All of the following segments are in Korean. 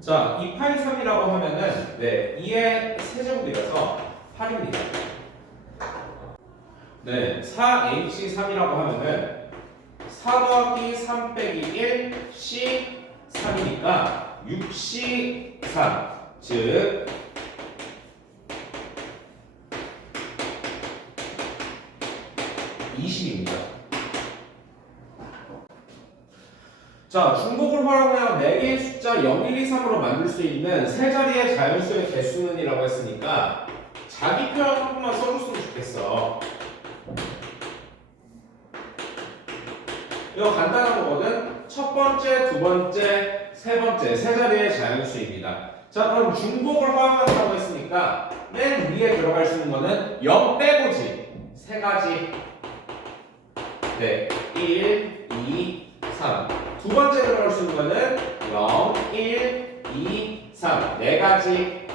자, 2 파이 3이라고 하면은 2의 세제곱이라서 8입니다. 4H3이라고 하면은 4 더하기 3 빼기 1 C 3이니까 6C 3, 즉 20입니다. 자, 중복을 활용하여 4개의 숫자 0, 1, 2, 3으로 만들 수 있는 세 자리의 자연수의 개수는 이라고 했으니까 자기 표현 한 번만 써줬으면 좋겠어. 이거 간단한 거거든. 첫 번째, 두 번째, 세 번째 세 자리의 자연수입니다. 자, 그럼 중복을 활용한다고 했으니까 맨 위에 들어갈 수 있는 거는 0 빼고지. 세 가지. 1, 2, 3. 두 번째 들어갈 수 있는 거는 0, 1, 2, 3. 네 가지.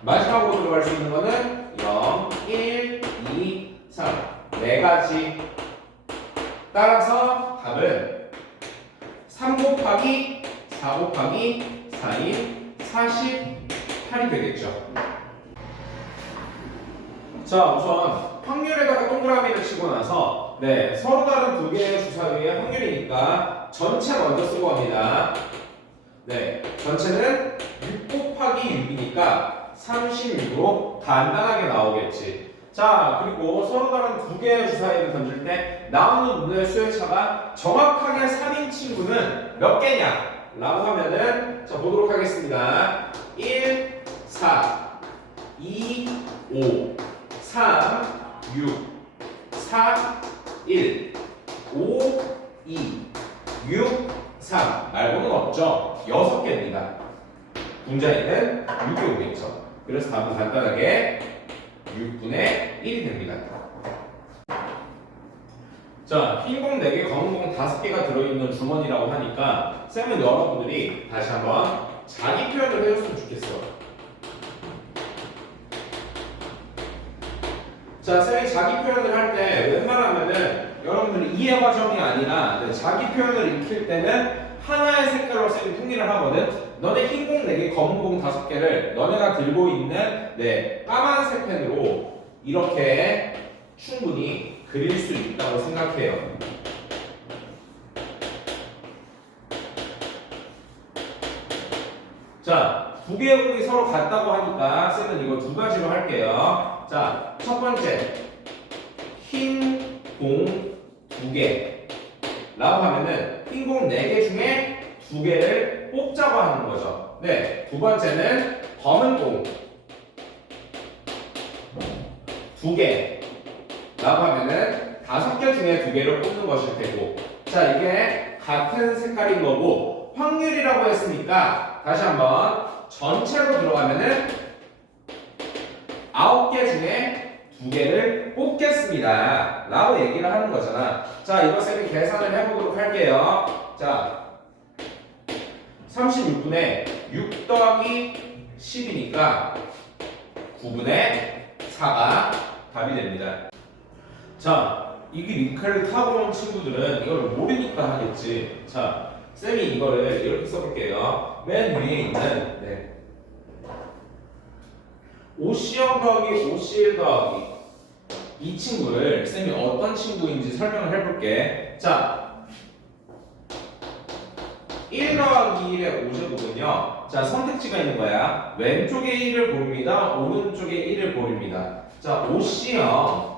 마지막으로 들어갈 수 있는 거는 0, 1, 2, 3. 네 가지. 따라서 답은 3 곱하기 4 곱하기 4인 48이 되겠죠. 자, 우선 확률에다가 동그라미를 치고 나서 서로 다른 두 개의 주사위의 확률이니까 전체 먼저 쓰고 갑니다. 전체는 6 곱하기 6이니까 36으로 간단하게 나오겠지. 자, 그리고 서로 다른 두 개의 주사위를 던질 때 나오는 문의 수의 차가 정확하게 3인 친구는 몇 개냐? 라고 하면은 자, 보도록 하겠습니다. 1, 4, 2, 5, 3, 6, 4, 1, 5, 2, 6, 3 말고는 없죠. 6개입니다. 분자에는 6이 오겠죠. 그래서 답은 간단하게 6분의 1이 됩니다. 자, 흰 공 4개, 검은 공 5개가 들어있는 주머니라고 하니까 쌤은 여러분들이 다시 한번 자기 표현을 해줬으면 좋겠어. 자, 쌤이 자기 표현을 할 때 웬만하면은 여러분들이 이해 과정이 아니라 자기 표현을 익힐 때는 하나의 색깔로 쌤이 통일을 하거든. 너네 흰 공 4개, 검은 공 5개를 너네가 들고 있는 까만색 펜으로 이렇게 충분히 그릴 수 있다고 생각해요. 자, 두 개의 공이 서로 같다고 하니까 쌤은 이거 두 가지로 할게요. 자, 첫 번째 흰 공 2개 라고 하면은 흰 공 4개 중에 2개를 뽑자고 하는 거죠. 두 번째는 검은 공 2개 라고 하면은 5개 중에 2개를 뽑는 것일 테고, 자, 이게 같은 색깔인 거고 확률이라고 했으니까 다시 한번 전체로 들어가면은 9개 중에 2개를 뽑겠습니다 라고 얘기를 하는 거잖아. 자, 이거 쌤이 계산을 해보도록 할게요. 자, 36분의 6 더하기 10이니까 9분의 4가 답이 됩니다. 자, 이게 링크를 타고 온 친구들은 이걸 모르니까 하겠지. 자, 쌤이 이거를 이렇게 써볼게요. 맨 위에 있는 OC0 더하기 OC1 더하기 이 친구를 쌤이 어떤 친구인지 설명을 해볼게. 자, 1 더하기 1의 5제곱은요. 자, 선택지가 있는 거야. 왼쪽에 1을 고릅니다. 오른쪽에 1을 고릅니다. 자, OC0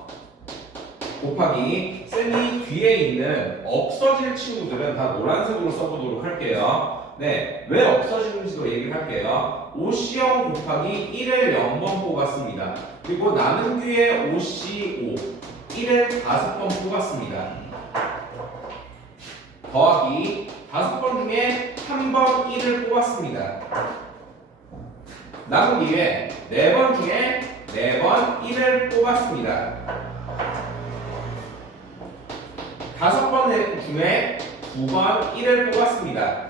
곱하기 쌤이 뒤에 있는 없어질 친구들은 다 노란색으로 써보도록 할게요. 왜 없어지는지도 얘기를 할게요. OC0 곱하기 1을 0번 뽑았습니다. 그리고 남은 뒤에 OC5 1을 5번 뽑았습니다. 더하기 5번 중에 한 번 1을 뽑았습니다. 남은 뒤에 4번 중에 4번 1을 뽑았습니다. 5번 중에 2번 1을 뽑았습니다.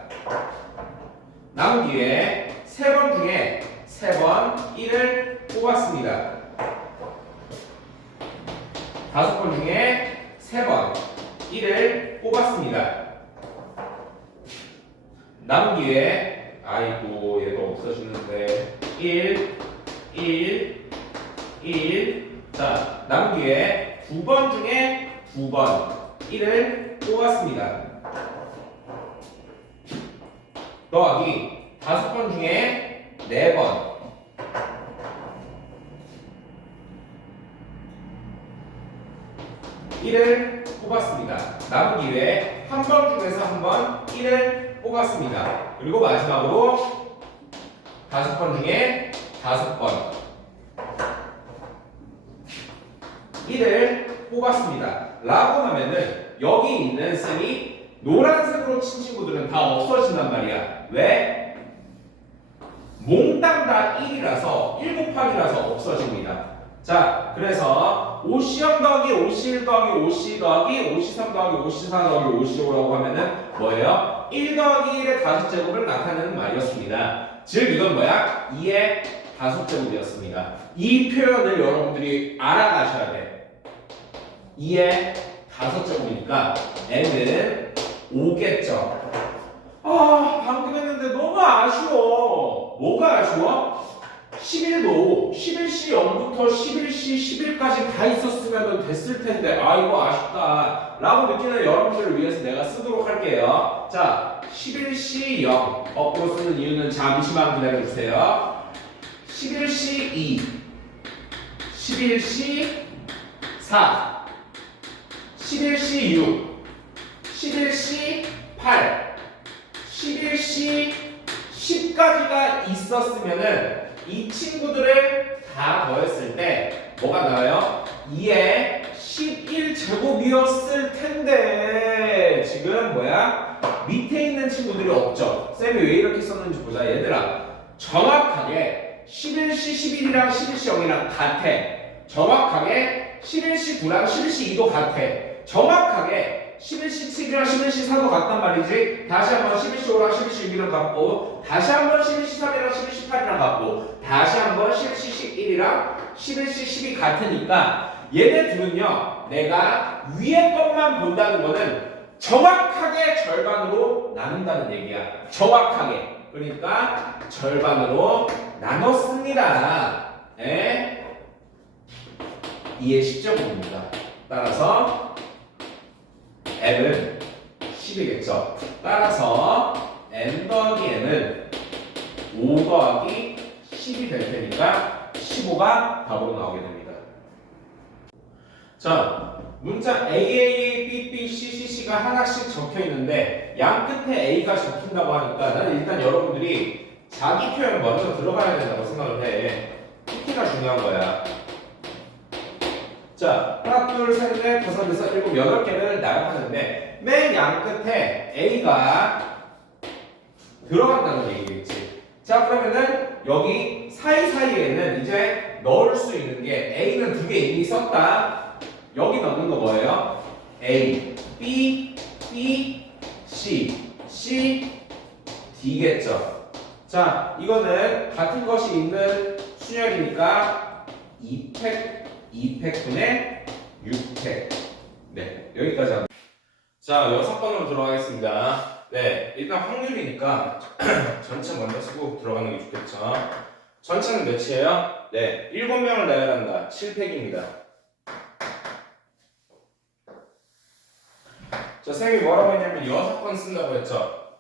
남은 뒤에 3번 중에 3번 1을 뽑았습니다. 5번 중에 3번 1을 뽑았습니다. 남은 뒤에 아이고 얘도 없어지는데 1 1 1 자, 남은 기회에 2번 중에 2번 1을 뽑았습니다. 더하기 5번 중에 4번 1을 뽑았습니다. 남은 기회에 한 번 중에서 한 번 1을 뽑았습니다. 그리고 마지막으로 5번 중에 5번 1을 뽑았습니다. 라고 하면은 여기 있는 셈이 노란색으로 친 친구들은 다 없어진단 말이야. 왜? 몽땅 다 1이라서 1 곱하기라서 없어집니다. 자, 그래서 OC0 더하기 OC1 더하기 OC 더하기 OC3 더하기 OC4 더하기 OC5라고 하면은 뭐예요? 1 더하기 1의 5제곱을 나타내는 말이었습니다. 즉 이건 뭐야? 2의 5제곱이었습니다. 이 표현을 여러분들이 알아가셔야 돼. 2의 5제곱이니까 n은 5겠죠. 아, 방금 했는데 너무 아쉬워. 뭐가 아쉬워? 11도 11시 0부터 11시 10일까지 다 있었으면 됐을 텐데 아 이거 아쉽다 라고 느끼는 여러분들을 위해서 내가 쓰도록 할게요. 자, 11시 0 거꾸로 쓰는 이유는 잠시만 기다려주세요. 11시 2 11시 4 11시 6 11시 8 11시 10까지가 있었으면은 이 친구들을 다 더했을 때 뭐가 나와요? 2의 11제곱이었을 텐데 지금 뭐야? 밑에 있는 친구들이 없죠. 쌤이 왜 이렇게 썼는지 보자. 얘들아 정확하게 11시 11이랑 11시 0이랑 같아. 정확하게 11시 9랑 11시 2도 같아. 정확하게 11시 7이랑 11시 4도 같단 말이지. 다시 한번 11시 5랑 11시 6이랑 같고 다시 한번 11시 3이랑 11시 8이랑 같고 다시 한번 11시 11이랑 11시 10이 같으니까 얘네 둘은요 내가 위에 것만 본다는 거는 정확하게 절반으로 나눈다는 얘기야. 정확하게. 그러니까 절반으로 나눴습니다. 에? 2의 10제곱입니다. 따라서 n은 10이겠죠. 따라서 n 더하기 n은 5 더하기 10이 될 테니까 15가 답으로 나오게 됩니다. 자, 문자 AAA, BB, CCC가 하나씩 적혀 있는데 양 끝에 A가 적힌다고 하니까 나는 일단 여러분들이 자기 표현 먼저 들어가야 된다고 생각을 해. PT가 중요한 거야. 자, 하나, 둘, 셋, 넷, 다섯, 여섯, 일곱, 여덟 개를 나열하는데 맨 양 끝에 A가 들어간다는 얘기겠지. 자, 그러면은 여기 사이사이에는 이제 넣을 수 있는 게 A는 두 개 이미 썼다. 여기 넣는 거 뭐예요? A, B, B, C, C, D겠죠. 자, 이거는 같은 것이 있는 순열이니까 2팩분의 6팩. 네, 여기까지 합니다. 자, 6번으로 들어가겠습니다. 네, 일단 확률이니까 전체 먼저 쓰고 들어가는 게 좋겠죠. 전체는 몇이에요? 네, 7명을 나열한다. 7팩입니다. 자, 쌤이 뭐라고 했냐면 6번 쓴다고 했죠.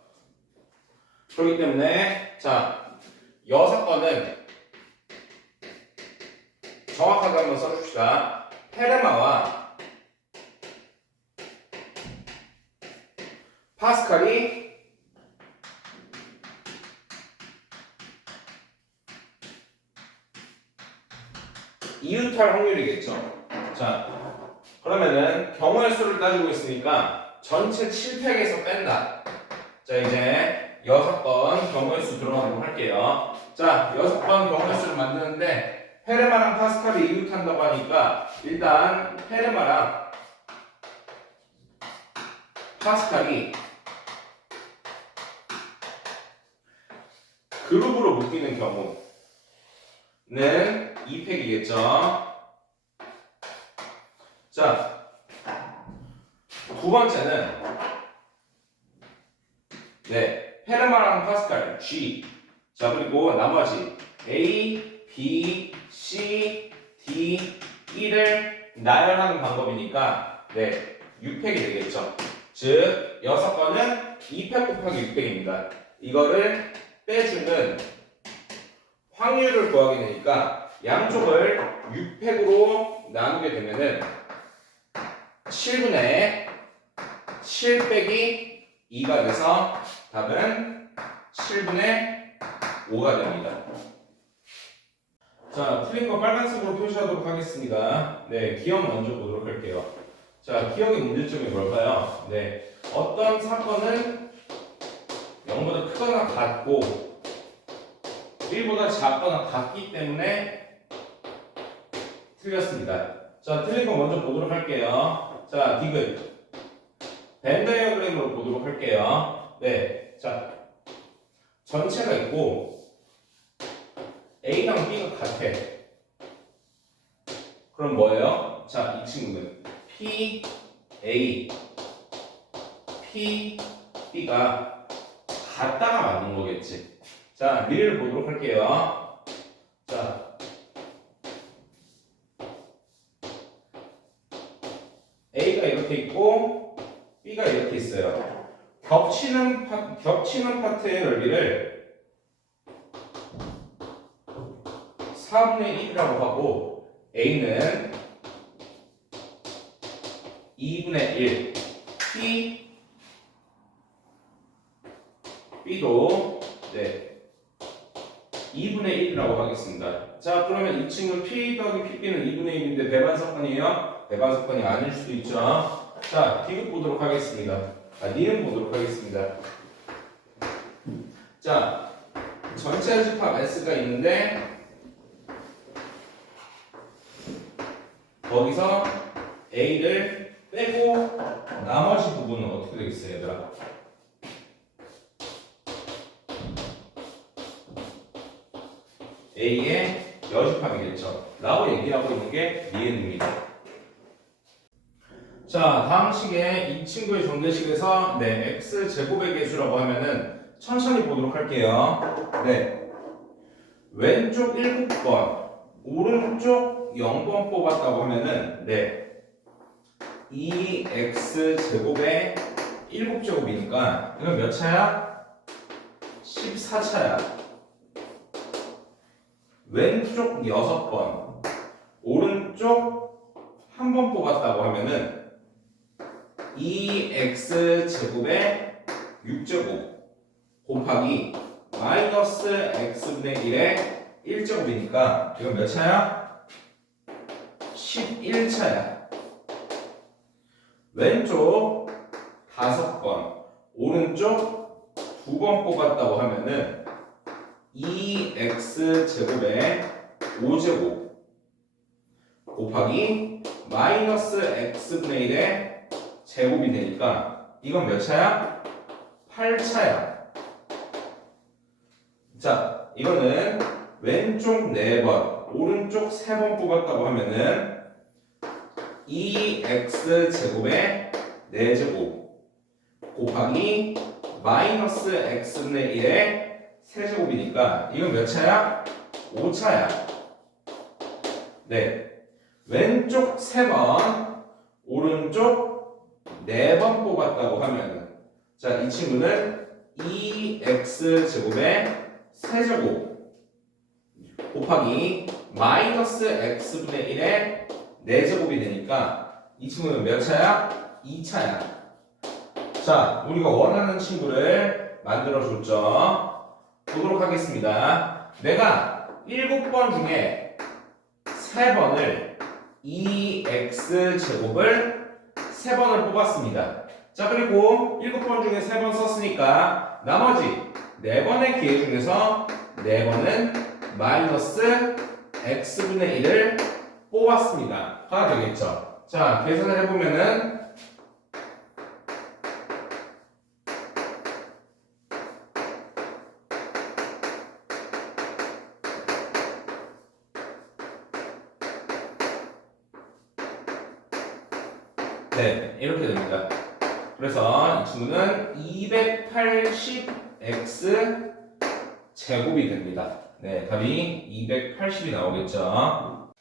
그렇기 때문에 자, 6번은 정확하게 한번 써줍시다. 페레마와 파스칼이 이웃할 확률이겠죠. 자, 그러면은 경우의 수를 따지고 있으니까 전체 7팩에서 뺀다. 자, 이제 6번 경우의 수 들어가도록 할게요. 자, 6번 경우의 수를 만드는데 페레마랑 파스칼이 이웃한다고 하니까 일단 페레마랑 파스칼이 그룹으로 묶이는 경우는 2팩이겠죠. 자, 두 번째는 네, 페르마랑 파스칼 G. 자, 그리고 나머지 A, B, C, D, E를 나열하는 방법이니까 네, 6팩이 되겠죠. 즉 6건은 2팩 곱하기 600입니다. 이거를 빼주는 확률을 구하게 되니까 양쪽을 6팩으로 나누게 되면은 7분의 7 빼기 2가 돼서 답은 7분의 5가 됩니다. 자, 틀린 거 빨간색으로 표시하도록 하겠습니다. 네, 기억 먼저 보도록 할게요. 자, 기억의 문제점이 뭘까요? 네, 어떤 사건은 0보다 크거나 같고 1보다 작거나 같기 때문에 틀렸습니다. 자, 틀린 거 먼저 보도록 할게요. 자, 디귿. 벤 다이어그램으로 보도록 할게요. 네, 자, 전체가 있고 A랑 B가 같아. 그럼 뭐예요? 자, 이 친구는 P, A, P, B가 같다가 맞는 거겠지. 자, 미래를 보도록 할게요. 자, A가 이렇게 있고 B가 이렇게 있어요. 겹치는 파트의 넓이를 4분의 1이라고 하고 A는 2분의 1, B도 네, 2분의 1이라고 하겠습니다. 자, 그러면 이 친구 P 더하기 PB는 2분의 1인데 배반사건이에요? 배반사건이 아닐 수도 있죠. 자, 디귿 보도록 하겠습니다. 니은 보도록 하겠습니다. 자, 전체 집합 S가 있는데 거기서 A를 빼고 나머지 부분은 어떻게 되겠어요, 얘들아? A의 여집합이겠죠. 라고 얘기하고 있는 게 니은입니다. 자, 다음 식에 이 친구의 전개식에서 네, x 제곱의 개수라고 하면은 천천히 보도록 할게요. 네, 왼쪽 7번, 오른쪽 0번 뽑았다고 하면은 네, 2x 제곱의 7제곱이니까 이건 몇 차야? 14차야. 왼쪽 6번, 오른쪽 1번 뽑았다고 하면은 2x 제곱의 6제곱 곱하기 마이너스 x분의 1의 1제곱이니까 이건 몇 차야? 11차야. 왼쪽 5번, 오른쪽 2번 뽑았다고 하면은 2x 제곱의 5제곱 곱하기 마이너스 x분의 1의 제곱이 되니까 이건 몇 차야? 8차야. 자, 이거는 왼쪽 4번, 오른쪽 3번 뽑았다고 하면은 2x 제곱의 4제곱 곱하기 마이너스 x분의 1의 세제곱이니까 이건 몇 차야? 5차야. 네, 왼쪽 3번, 오른쪽 4번 뽑았다고 하면 자, 이 친구는 2x 제곱의 세제곱 곱하기 마이너스 x분의 1의 4제곱이 되니까 이 친구는 몇 차야? 2차야. 자, 우리가 원하는 친구를 만들어줬죠. 보도록 하겠습니다. 내가 7번 중에 3번을 2x 제곱을 3번을 뽑았습니다. 자, 그리고 7번 중에 3번 썼으니까 나머지 4번의 기회 중에서 4번은 마이너스 x분의 1을 뽑았습니다. 하나 되겠죠? 자, 계산을 해보면은 네, 이렇게 됩니다. 그래서 이 친구는 280 x 제곱이 됩니다. 네, 답이 280이 나오겠죠.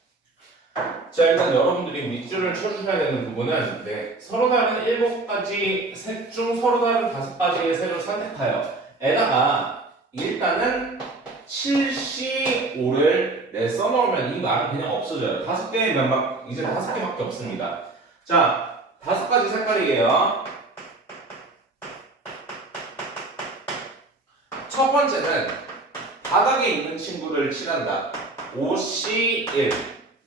자, 일단 여러분들이 밑줄을 쳐주셔야 되는 부분은 네, 서로 다른 7가지 색 중 서로 다른 5가지의 색을 선택하여 에다가 일단은 7C5를 네, 써놓으면 이 말은 그냥 없어져요. 5개의 면박, 이제 5개밖에 없습니다. 자, 5가지 색깔이에요. 첫 번째는 바닥에 있는 친구를 칠한다. 5C1.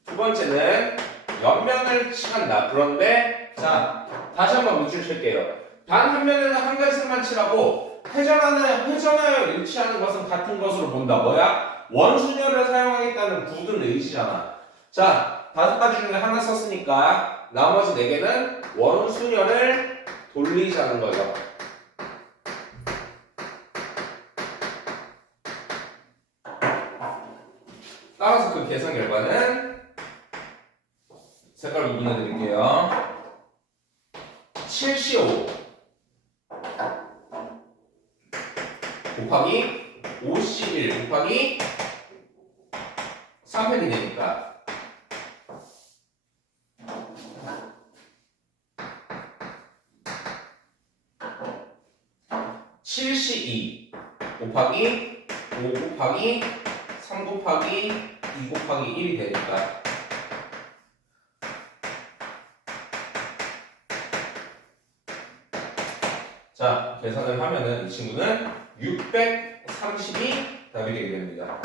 두 번째는 옆면을 칠한다. 그런데 자, 다시 한번 밑줄 칠게요. 단 한 면에는 한 가지 색만 칠하고 회전하여 일치하는 것은 같은 것으로 본다. 뭐야? 원순열을 사용하겠다는 굳은 의지잖아. 자, 5가지 중에 하나 썼으니까 나머지 4개는 원순열을 돌리자는 거죠. 따라서 그 계산 결과는 색깔 구분해 드릴게요. 7C5 곱하기 5C1 곱하기 3획이 되니까 7C2 곱하기 5 곱하기 3 곱하기 2 곱하기 1이 되니까 자, 계산을 하면은 이 친구는 630이 답이 되게 됩니다.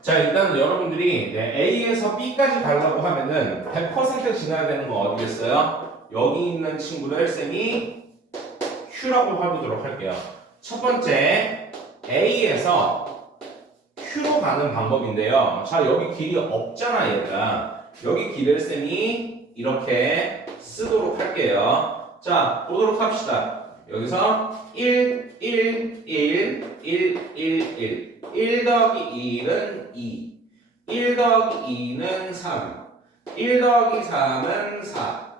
자, 일단 여러분들이 A에서 B까지 가려고 하면은 100% 지나야 되는 건 어디겠어요? 여기 있는 친구를 쌤이 Q라고 해보도록 할게요. 첫 번째, A에서 Q로 가는 방법인데요. 자, 여기 길이 없잖아, 얘들아. 여기 길을 쌤이 이렇게 쓰도록 할게요. 자, 보도록 합시다. 여기서 1, 1, 1, 1, 1, 1. 1 더하기 1은 2. 1 더하기 2는 3. 1 더하기 3은 4.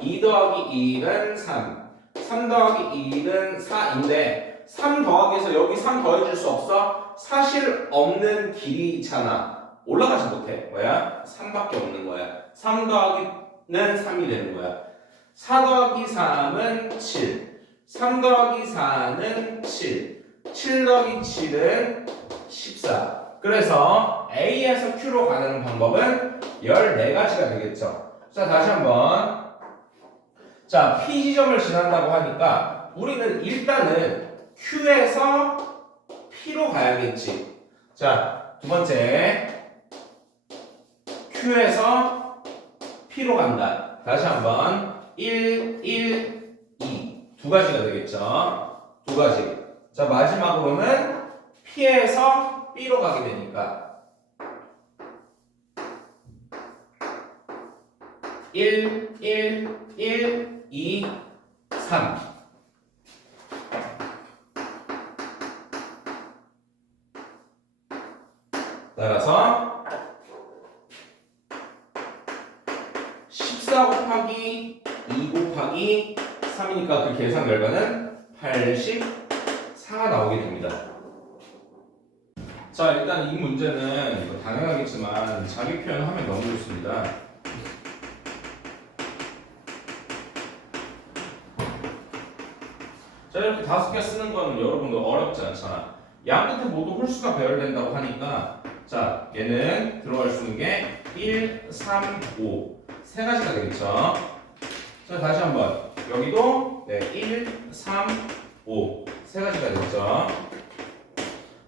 2 더하기 1은 3. 3 더하기 2는 4인데 3 더하기에서 여기 3 더해줄 수 없어? 사실 없는 길이 있잖아. 올라가지 못해. 뭐야? 3밖에 없는 거야. 3 더하기는 3이 되는 거야. 4 더하기 3은 7. 3 더하기 4는 7. 7 더하기 7은 14. 그래서 A에서 Q로 가는 방법은 14가지가 되겠죠. 자, 다시 한번. 자, P 지점을 지난다고 하니까 우리는 일단은 Q에서 P로 가야겠지. 자, 두 번째. Q에서 P로 간다. 다시 한번. 1, 1, 2. 두 가지가 되겠죠. 두 가지. 자, 마지막으로는 P에서 B로 가게 되니까 1, 1, 1, 2, 3. 따라서 14 곱하기 2 곱하기 3이니까 그 계산 결과는 84가 나오게 됩니다. 자, 일단 이 문제는 당연하겠지만 자기 표현을 하면 너무 좋습니다. 자, 이렇게 5개 쓰는 건 여러분도 어렵지 않잖아. 양 끝에 모두 홀수가 배열된다고 하니까 자, 얘는 들어갈 수 있는 게 1, 3, 5 세 가지가 되겠죠. 자, 다시 한번 여기도 1, 3, 5 세 가지가 되겠죠.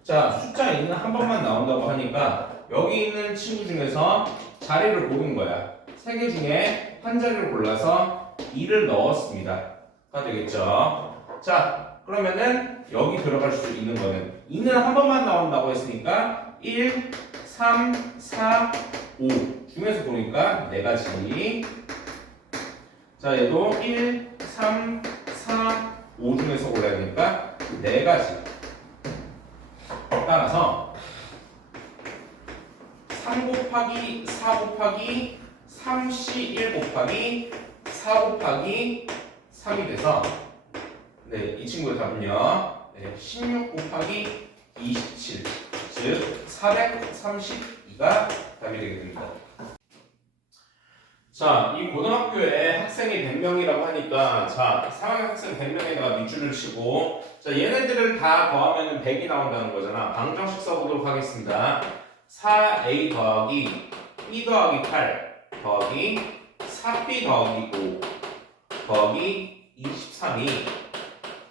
자, 숫자 있는 한 번만 나온다고 하니까 여기 있는 친구 중에서 자리를 고른 거야. 3개 중에 한 자리를 골라서 2를 넣었습니다. 가 되겠죠. 자, 그러면은 여기 들어갈 수 있는 거는 2는 한 번만 나온다고 했으니까 1, 3, 4, 5 중에서 보니까 4가지. 자, 얘도 1, 3, 4, 5 중에서 골라야 되니까 4가지. 따라서 3 곱하기 4 곱하기 3C1 곱하기 4 곱하기 3이 돼서 네, 이 친구의 답은요. 네, 16 곱하기 27, 즉 432가 답이 되겠습니다. 자, 이 고등학교에 학생이 100명이라고 하니까 자, 3학년 학생 100명에다가 밑줄을 치고 자, 얘네들을 다 더하면 100이 나온다는 거잖아. 방정식 써보도록 하겠습니다. 4a 더하기 b 더하기 8 더하기 4b 더하기 5 더하기 23이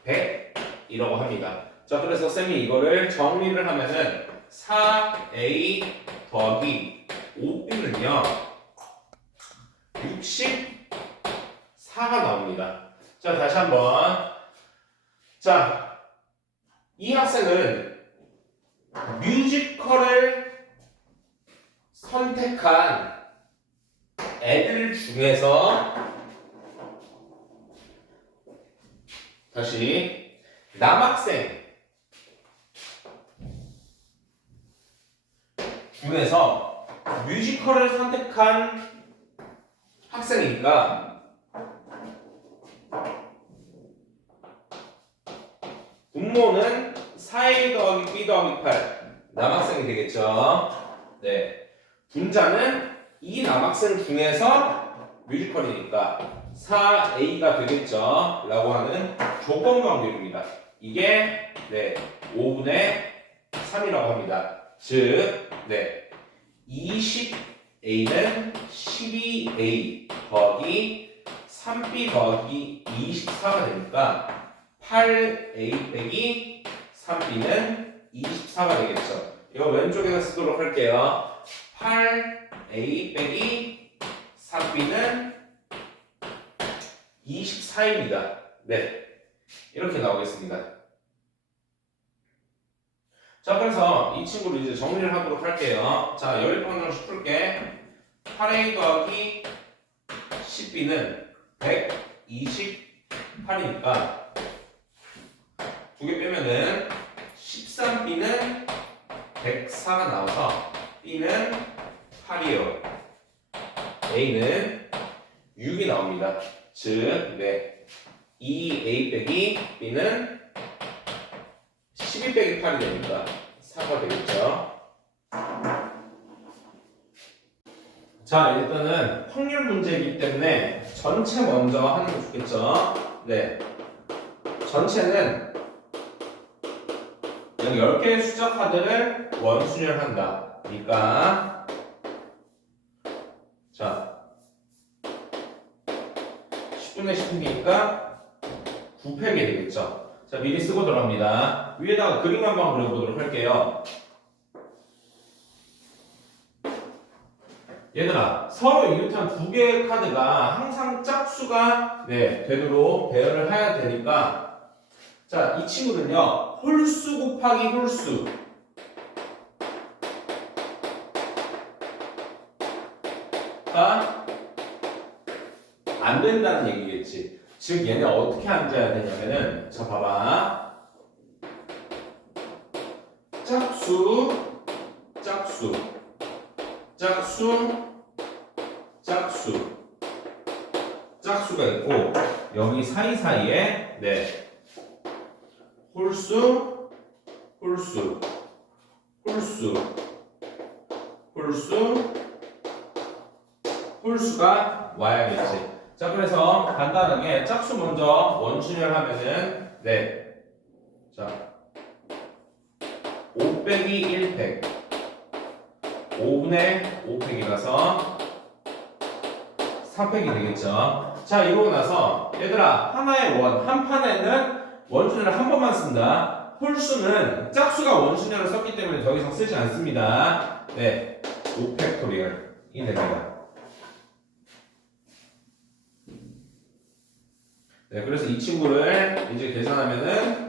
100이라고 합니다. 자, 그래서 쌤이 이거를 정리를 하면은 4a 더하기 5b는요 64가 나옵니다. 자, 다시 한번. 자, 이 학생은 뮤지컬을 선택한 애들 중에서 다시 남학생 중에서 뮤지컬을 선택한 학생이니까 분모는 4a 더하기 b 더하기 8 남학생이 되겠죠. 네. 분자는 이 남학생 중에서 뮤지컬이니까 4a가 되겠죠 라고 하는 조건 관계입니다. 이게 네 5분의 3이라고 합니다. 즉 네 20a는 12a 더하기 3b 더하기 24가 되니까 8a 빼기 3b는 24가 되겠죠. 이거 왼쪽에다 쓰도록 할게요. 8a 빼기 3b는 24입니다. 네, 이렇게 나오겠습니다. 자, 그래서 이 친구를 이제 정리를 하도록 할게요. 자, 연립방정식 풀게. 8a 더하기 10b는 128이니까 두 개 빼면은 13b는 104가 나와서 b는 8이요. a는 6이 나옵니다. 즉, 네, 2a 빼기 b는 12 빼기 8이 되니까 4가 되겠죠. 자, 일단은 확률 문제이기 때문에 전체 먼저 하는 게 좋겠죠. 네, 전체는 여기 10개의 숫자 카드를 원순열한다. 그러니까 자 10분의 10이니까 9팩이 되겠죠. 자, 미리 쓰고 들어갑니다. 위에다가 그림 한번 그려보도록 할게요. 얘들아, 서로 이웃한 두 개의 카드가 항상 짝수가 네, 되도록 배열을 해야 되니까 자, 이 친구는요 홀수 곱하기 홀수가 안 된다는 얘기겠지. 즉 얘네 어떻게 앉아야 되냐면은 자 봐봐, 짝수 짝수 짝수 짝수 짝수가 있고 여기 사이사이에 네 홀수 홀수 홀수 홀수 홀수가 와야겠지. 자, 그래서 간단하게 짝수 먼저 원순열하면은 네, 자 5 빼기 1팩 5분의 5팩이라서 3팩이 되겠죠. 자, 이러고 나서 얘들아, 하나의 한 판에는 원순열을 한 번만 쓴다. 홀수는 짝수가 원순열을 썼기 때문에 더 이상 쓰지 않습니다. 네, 5팩토리얼이 됩니다. 네, 그래서 이 친구를 이제 계산하면은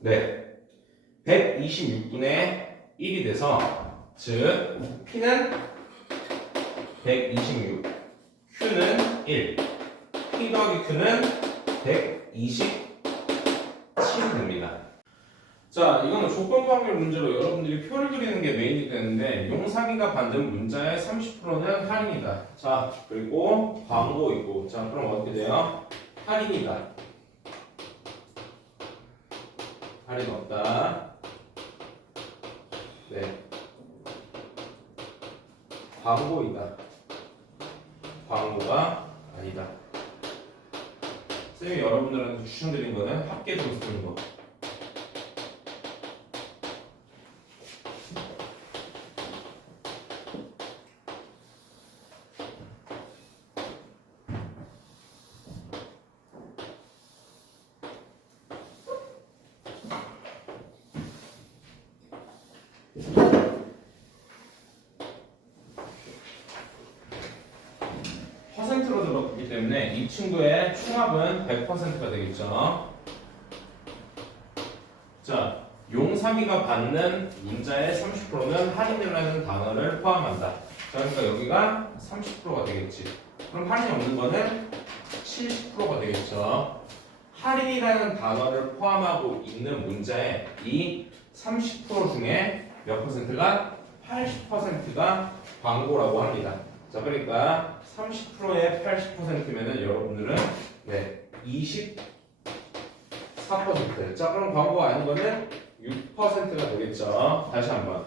네, 126분의 1이 돼서 즉 P는 126, Q는 1, P 더하기 Q는 127이 됩니다. 자, 이거는 조건부 확률 문제로 여러분들이 표를 그리는 게 메인이 되는데 용삼이가 받는 문자의 30%는 할인이다. 자, 그리고 광고 있고. 자, 그럼 어떻게 돼요? 할인이다. 할인 없다. 네. 광고이다. 광고가 아니다. 쌤이 여러분들한테 추천드린 거는 합계적으로 쓰는 거. 퍼센트로 들어갔기 때문에 이 친구의 충합은 100%가 되겠죠. 자, 용삼이가 받는 문자의 30%는 할인이라는 단어를 포함한다. 자, 그러니까 여기가 30%가 되겠지. 그럼 할인이 없는 거는 70%가 되겠죠. 할인이라는 단어를 포함하고 있는 문자의 이 30% 중에 몇 퍼센트가? 80%가 광고라고 합니다. 자, 그러니까 30%의 80%면은 여러분들은 네, 24%. 자, 그럼 광고가 아닌 거는 6%가 되겠죠. 다시 한번.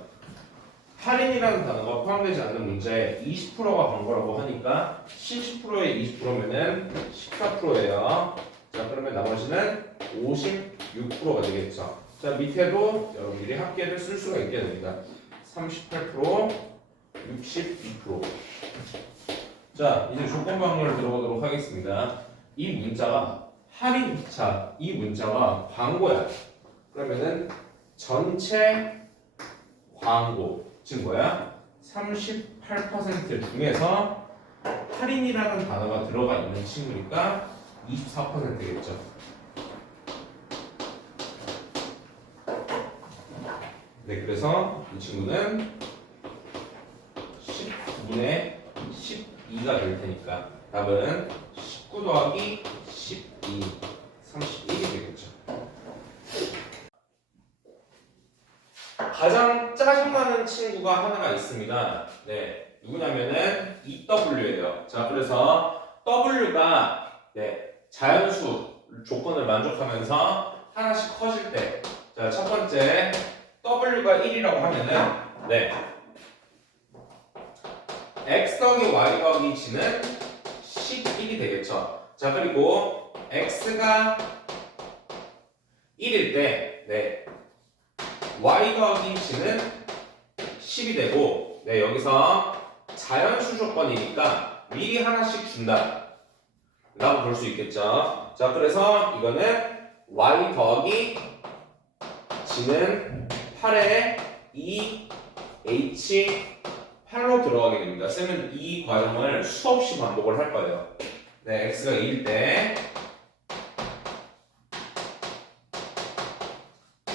할인이라는 단어가 포함되지 않는 문제에 20%가 광고라고 하니까 70%의 20%면은 14%예요. 자, 그러면 나머지는 56%가 되겠죠. 자, 밑에도 여러분들이 합계를 쓸 수가 있게 됩니다. 38%, 62%. 자, 이제 조건부 확률을 들어보도록 하겠습니다. 이 문자가 할인, 자, 이 문자가 광고야. 그러면은 전체 광고, 즉 뭐야? 38% 중에서 할인이라는 단어가 들어가 있는 친구니까 24%겠죠. 네, 그래서 이 친구는 19분의 12가 될 테니까 답은 19 더하기 12, 31이 되겠죠. 가장 짜증나는 친구가 하나가 있습니다. 네, 누구냐면은 EW예요. 자, 그래서 W가 네, 자연수 조건을 만족하면서 하나씩 커질 때, 자, 첫 번째 W가 1이라고 하면은 네, X 더하기 Y 더하기 G는 11이 되겠죠. 자, 그리고 X가 1일 때 네, Y 더하기 G는 10이 되고 네, 여기서 자연수 조건이니까 미리 하나씩 준다 라고 볼 수 있겠죠. 자, 그래서 이거는 Y 더하기 G는 8에 2H8로 들어가게 됩니다. 쌤은 이 과정을 수없이 반복을 할 거예요. 네, X가 2일 때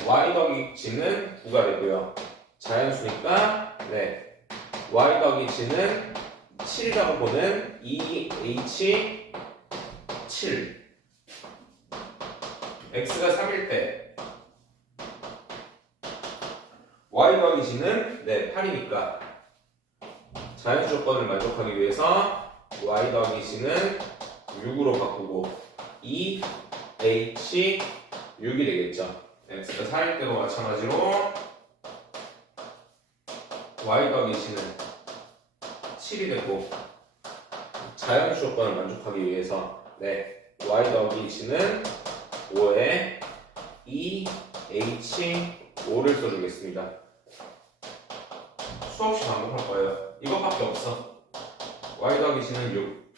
Y 더하기 G는 9가 되고요. 자연수니까 네, Y 더하기 G는 7이라고 보는 2H7. X가 3일 때 Y 더하기 G는 네, 8이니까 자연수 조건을 만족하기 위해서 Y 더하기 G는 6으로 바꾸고 2H6이 되겠죠. X가 4일 때도 마찬가지로 Y 더하기 G는 7이 되고 자연수 조건을 만족하기 위해서 네, Y 더하기 G는 5에 2H5를 써주겠습니다. 수없이 반복할 거예요. 이것밖에 없어. Y 더하기 G는 6.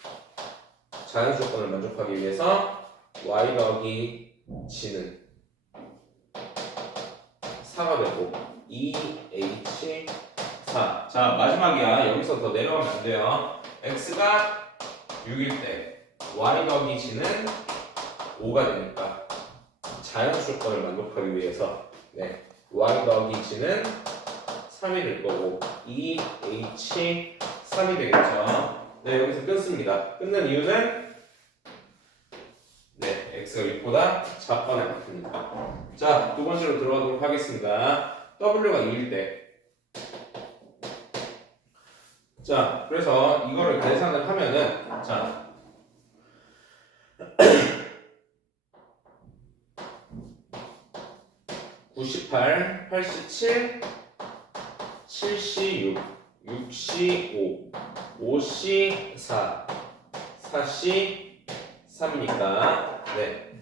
자연수 조건을 만족하기 위해서 Y 더하기 G는 4가 되고 2H4. 자, 마지막이야. 여기서 더 내려가면 안 돼요. X가 6일 때 Y 더하기 G는 5가 되니까 자연수 조건을 만족하기 위해서 네, y 더하기 g는 3이 될 거고 2h 3이 되겠죠. 네, 여기서 끊습니다. 끊는 이유는 네, x가 6보다 작거나 같으니까. 자, 두 번째로 들어가도록 하겠습니다. w가 2일 때. 자, 그래서 이거를 계산을 하면은 자, 98, 87, 76, 65, 5C 4, 4C 3이니까 네.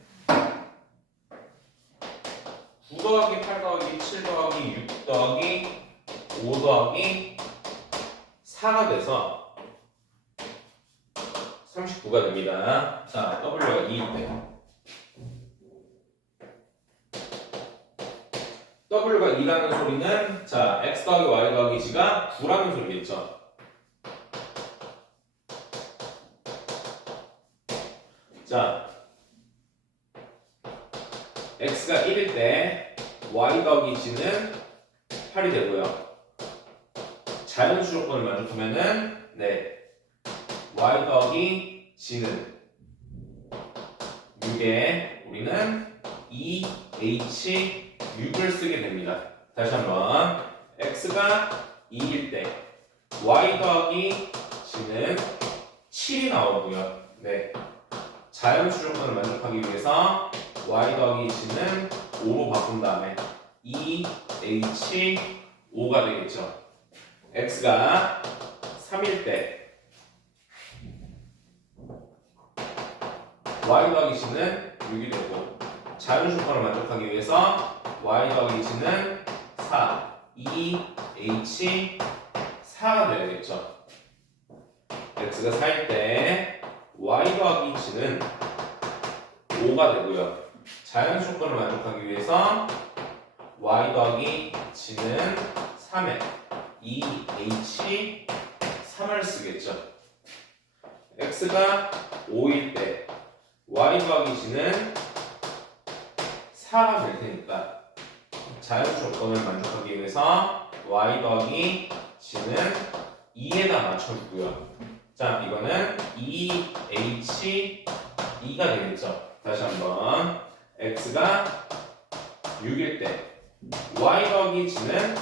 9 더하기 8 더하기 7 더하기 6 더하기 5 더하기 4가 돼서 39가 됩니다. 자, W가 2일 때. W가 2라는 소리는 자, X 더하기 Y 더하기 G가 9라는 소리겠죠. 자, X가 1일 때 Y 더하기 G는 8이 되고요. 자연수 조건을 만족하면은 네, Y 더하기 G는 6에 우리는 2H6을 쓰게 됩니다. 다시 한번 X가 2일 때 Y 더하기 G는 7이 나오고요. 네, 자연수 조건을 만족하기 위해서 Y 더하기 G는 5로 바꾼 다음에 2H5가 되겠죠. X가 3일 때 Y 더하기 G는 6이 되고 자연수 조건을 만족하기 위해서 Y 더하기 G는 4, 2H4가 되겠죠. X가 4일 때 Y 더하기 G는 5가 되고요. 자연수 조건을 만족하기 위해서 Y 더하기 G는 3에 2H3을 쓰겠죠. X가 5일 때 Y 더하기 G는 4가 될 테니까 자연수 조건을 만족하기 위해서 Y 더하기 G는 2에다 맞춰주고요. 자, 이거는 2H2가 되겠죠. 다시 한번 X가 6일 때 Y 더하기 G는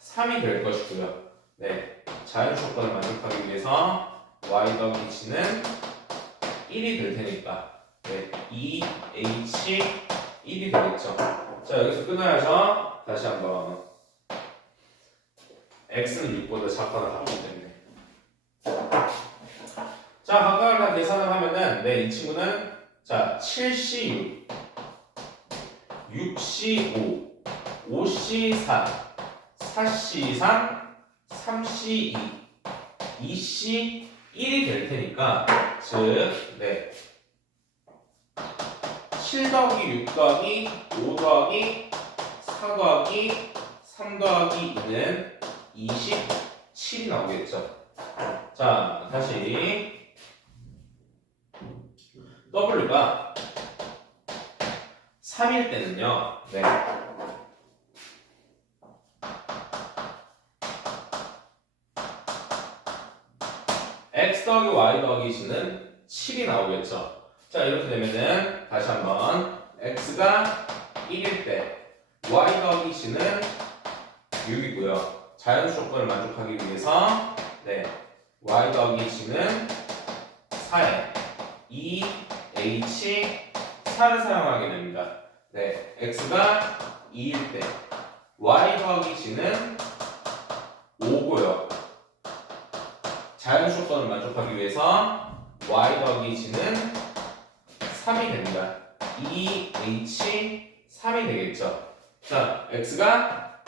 3이 될 것이고요. 네, 자연수 조건을 만족하기 위해서 Y 더하기 G는 1이 될 테니까 네, 2H1이 되겠죠. 자, 여기서 끊어야죠. 다시 한번 X는 6보다 작거나 같기 때문에 자, 각각을 다 계산을 하면은 네, 이 친구는 자, 7C6 6C5 5C4 4C3 3C2 2C1이 될 테니까 즉 네, 7 더하기 6 더하기 5 더하기 4 더하기 3 더하기 2는 27이 나오겠죠. 자, 다시 W가 3일 때는요. 네. X 더하기 Y 더하기 G는 7이 나오겠죠. 자, 이렇게 되면은 다시 한번 X가 1일 때 Y 더하기 G는 6이고요. 자연수 조건을 만족하기 위해서 네, Y 더하기 G는 4에 2H4를 사용하게 됩니다. 네, X가 2일 때 Y 더하기 G는 5고요. 자연수 조건을 만족하기 위해서 Y 더하기 G는 3이 됩니다. 2H3이 되겠죠. 자, X가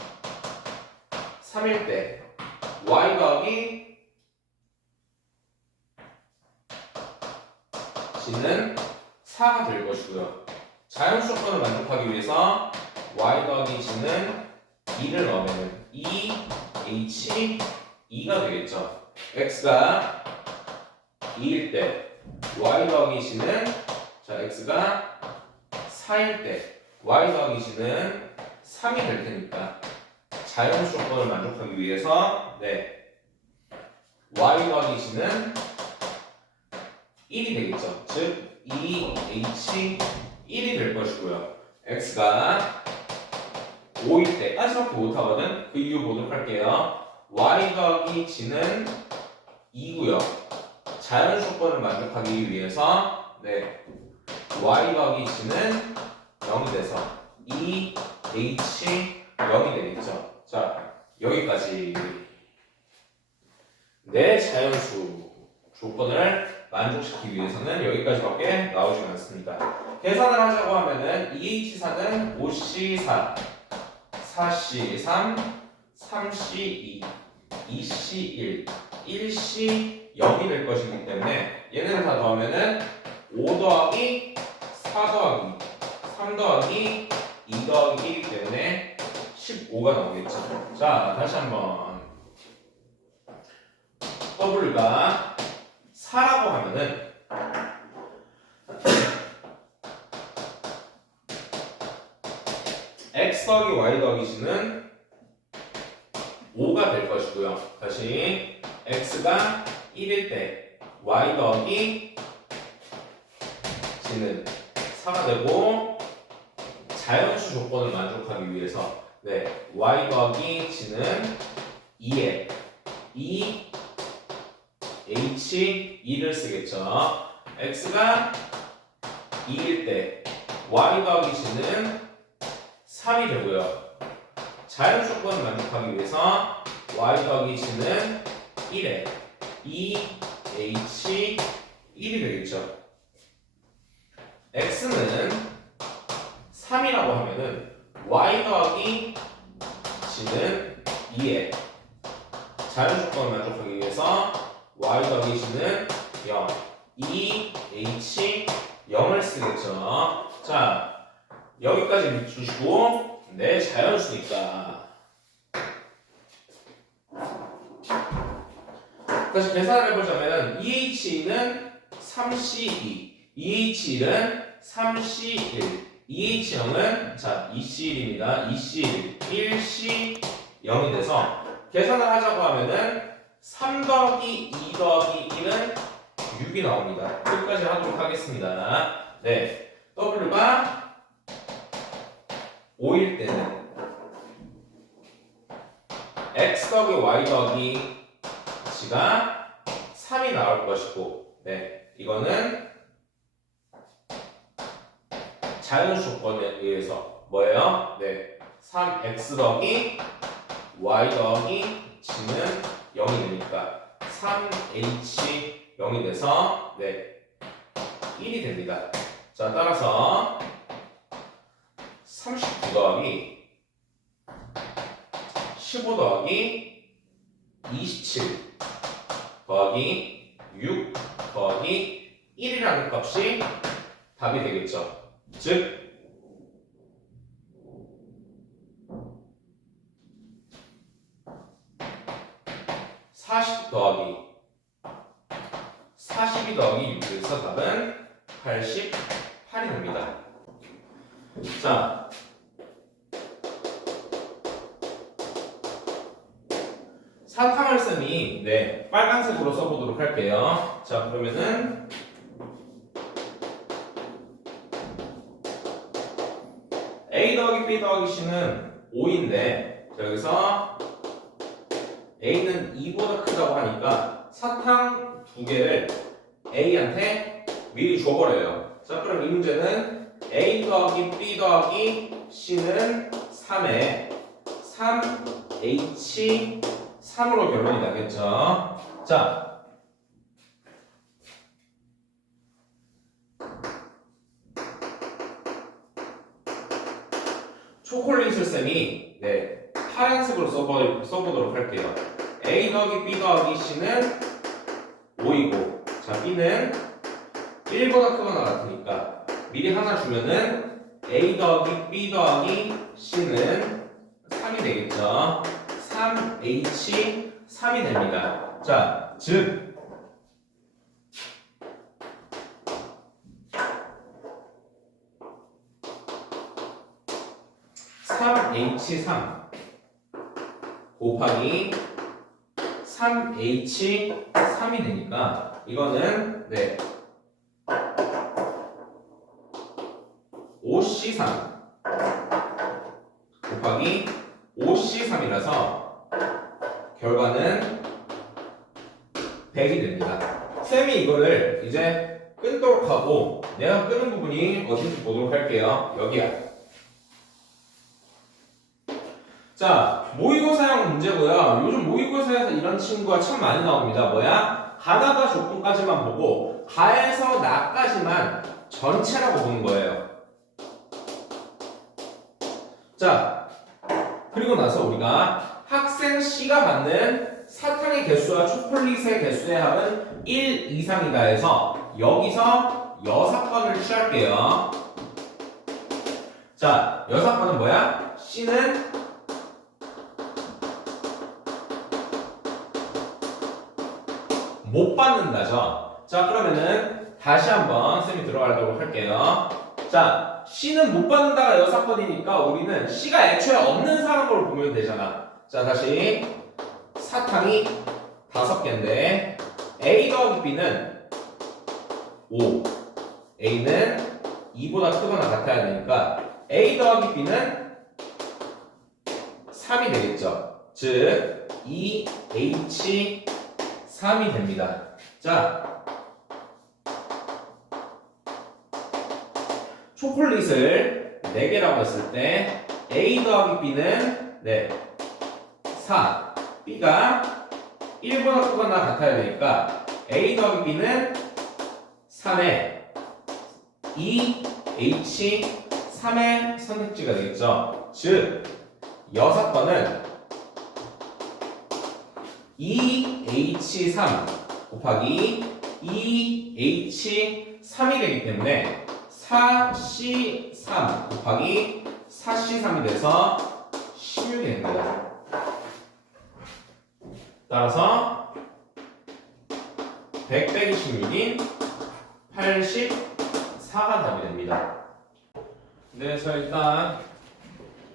3일 때 Y 더하기 G는 4가 될 것이고요. 자연수 조건을 만족하기 위해서 Y 더하기 G는 2를 넣으면 2H2가 되겠죠. X가 2일 때 Y 더하기 G는 자, X가 4일 때 y 더하기 c는 3이 될 테니까 자연수 조건을 만족하기 위해서 네 y 더하기 c는 1이 되겠죠. 즉 2h 1이 될 것이고요. x가 5일 때까지밖에 못하거든. 그 이유 보도록 할게요. y 더하기 c는 2고요. 자연수 조건을 만족하기 위해서 네 y 더하기 c는 0이 돼서 2h 0이 되겠죠. 자 여기까지 내 자연수 조건을 만족시키기 위해서는 여기까지밖에 나오지 않습니다. 계산을 하자고 하면은 2h4는 5c4 4c3 3c2 2c1 1c 0이 될 것이기 때문에 얘네를 다 더하면은 5 더하기 4 더하기 3 더하기 2 더하기 1이기 때문에 15가 나오겠죠. 자 다시 한번 W가 4라고 하면은 x 더하기 y 더하기 c는 5가 될 것이고요. 다시 x가 1일 때 y 더하기 c는 4가 되고 자연수 조건을 만족하기 위해서 네 y 더하기 c는 2에 2h2를 쓰겠죠. x가 2일 때 y 더하기 c는 3이 되고요. 자연수 조건을 만족하기 위해서 y 더하기 c는 1에 2h1이 되겠죠. x는 3이라고 하면은 y 더하기 c는 2에 자연수 조건을 만족하기 위해서 y 더하기 c는 0, 2h 0을 쓰겠죠. 자 여기까지 밑주시고 네 자연수니까 다시 계산을 해보자면 2h2는 3c2 2h1은 3c1 2h0은 자 2c1입니다 2c1 1c0이 돼서 계산을 하자고 하면은 3 더하기 2 더하기 1은 6이 나옵니다. 끝까지 하도록 하겠습니다. 네 W가 5일 때는 x 더하기 y 더하기 c가 3이 나올 것이고 네 이거는 자연수 조건에 의해서 뭐예요? 네 3x 더하기 y 더하기 c는 0이 되니까 3h 0이 돼서 네 1이 됩니다. 자 따라서 39 더하기 15 더하기 27 더하기 6 더하기 1이라는 값이 답이 되겠죠. 즉 40 더하기 42 더하기 6에서 답은 88이 됩니다. 자 사탕을쌤이 네 빨간색으로 써보도록 할게요. 자 그러면은 a 더하기 b 더하기 c는 5인데 여기서 a는 2보다 크다고 하니까 사탕 2개를 a한테 미리 줘버려요. 자 그럼 이 문제는 a 더하기 b 더하기 c는 3에 3h 3으로 결론이 나겠죠. 자 초콜릿을 쌤이 네 파란색으로 써보도록 할게요. a 더하기 b 더하기 c는 5이고 자 b는 1보다 크거나 같으니까 미리 하나 주면은 a 더하기 b 더하기 c는 3이 되겠죠. 3h 3이 됩니다. 자, 즉 4H3 곱하기 3H3이 되니까 이거는 네 5C3 곱하기 5C3이라서 결과는 100이 됩니다. 쌤이 이거를 이제 끊도록 하고 내가 끄는 부분이 어딘지 보도록 할게요. 여기야. 자, 모의고사형 문제고요. 요즘 모의고사에서 이런 친구가 참 많이 나옵니다. 뭐야? 가나다 조건까지만 보고 가에서 나까지만 전체라고 보는 거예요. 자, 그리고 나서 우리가 학생 C가 받는 사탕의 개수와 초콜릿의 개수의 합은 1 이상이다 해서 여기서 여사건을 취할게요. 자, 여사건은 뭐야? C는 못 받는다죠. 자, 그러면은 다시 한번 쌤이 들어가도록 할게요. 자, C는 못 받는다가 여사건이니까 우리는 C가 애초에 없는 사람으로 보면 되잖아. 자, 다시 사탕이 5개인데 A 더하기 B는 5, A는 2보다 크거나 같아야 되니까 A 더하기 B는 3이 되겠죠. 즉 2H3이 됩니다. 자, 초콜릿을 4개라고 했을 때 A 더하기 B는 네 4, B가 1보다 크거나 같아야 되니까 A 더하기 B는 3에 2H3의 선택지가 되겠죠. 즉 여사건은 2H3 곱하기 2H3이 되기 때문에 4C3 곱하기 4C3이 돼서 16이 됩니다. 따라서 100 빼기 16인 84가 답이 됩니다. 네, 그래서 일단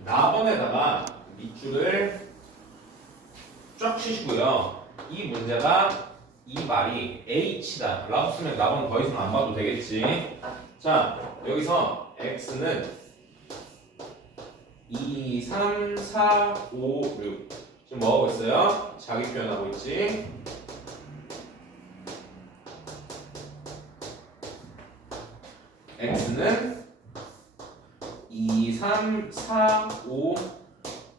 나번에다가 밑줄을 쫙 치시고요. 이 문제가 이 말이 H다 라고 쓰면 나번 더 이상 안 봐도 되겠지. 자, 여기서 X는 2, 3, 4, 5, 6 지금 뭐 하고 있어요? 자기 표현하고 있지. X는 2, 3, 4, 5,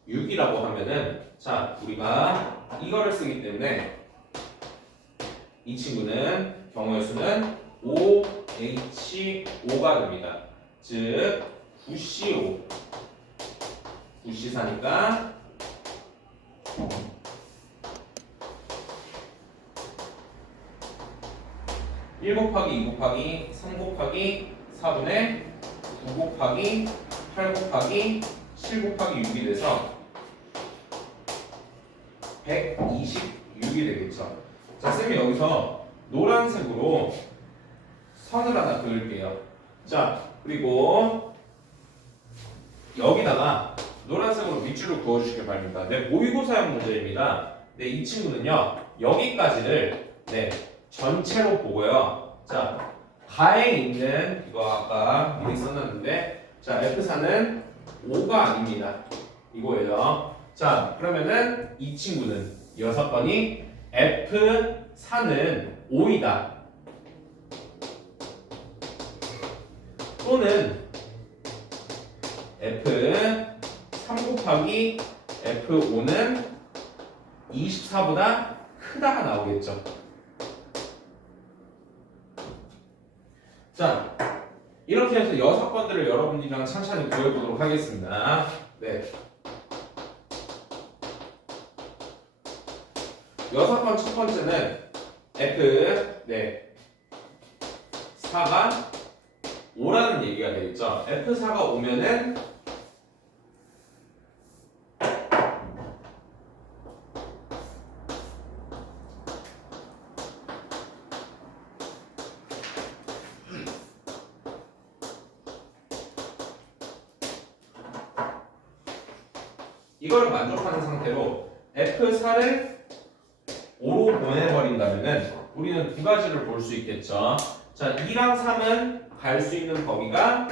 6이라고 하면은 자, 우리가 이거를 쓰기 때문에 이 친구는 경우의 수는 5H5가 됩니다. 즉 9C5 9C4니까 1 곱하기 2 곱하기 3 곱하기 4분의 9 곱하기 8 곱하기 7 곱하기 6이 돼서 126이 되겠죠. 자, 쌤이 여기서 노란색으로 선을 하나 그을게요. 자, 그리고 여기다가 노란색으로 밑줄을 그어주시길 바랍니다. 네, 모의고사형 문제입니다. 네, 이 친구는요, 여기까지를 네, 전체로 보고요. 자, 가에 있는 이거 아까 미리 써놨는데 자, F4는 5가 아닙니다. 이거예요. 자, 그러면은 이 친구는 6번이 F4는 5이다. 또는 F3 곱하기 F5는 24보다 크다가 나오겠죠. 자, 이렇게 해서 6번들을 여러분들이랑 천천히 구해보도록 하겠습니다. 네. 6번 첫 번째는 F 네 4가 5라는 얘기가 되겠죠. F4가 오면은 이걸 만족하는 상태로 F4를 5로 보내버린다면은 우리는 두 가지를 볼 수 있겠죠. 자, 2랑 3은 갈 수 있는 범위가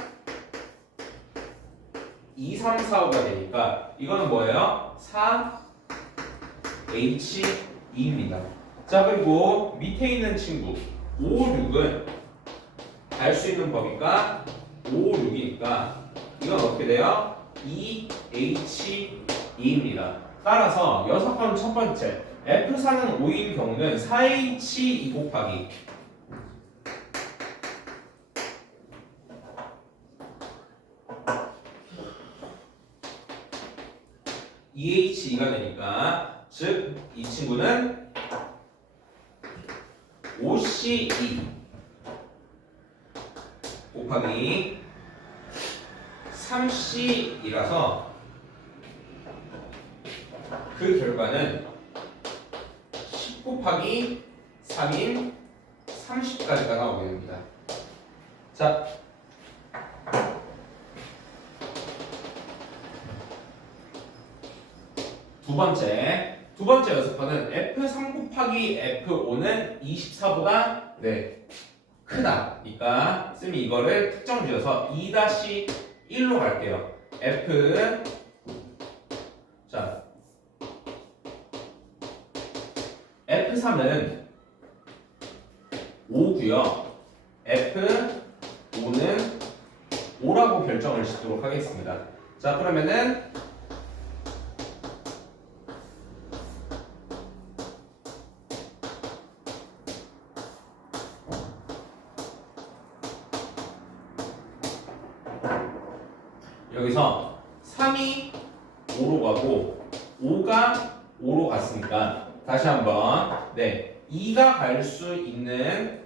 2, 3, 4, 5가 되니까 이거는 뭐예요? 4, H2입니다. 자, 그리고 밑에 있는 친구 5, 6은 갈 수 있는 범위가 5, 6이니까 이건 어떻게 돼요? 2H2입니다. 따라서 6번 첫 번째 F4는 5인 경우는 4H2 곱하기 2H2가 되니까 즉 이 친구는 5C2 곱하기 3C이라서 그 결과는 10 곱하기 3인 30까지가 나오게 됩니다. 자, 두 번째 여섯번은 F3 곱하기 F5는 24보다 크다. 그러니까 쌤이 이거를 특정 지어서 2-1로 갈게요. F3은 5고요. F5는 5라고 결정을 짓도록 하겠습니다. 자, 그러면은 여기서 3이 5로 가고 5가 5로 갔으니까 다시 한번 2가 갈 수 있는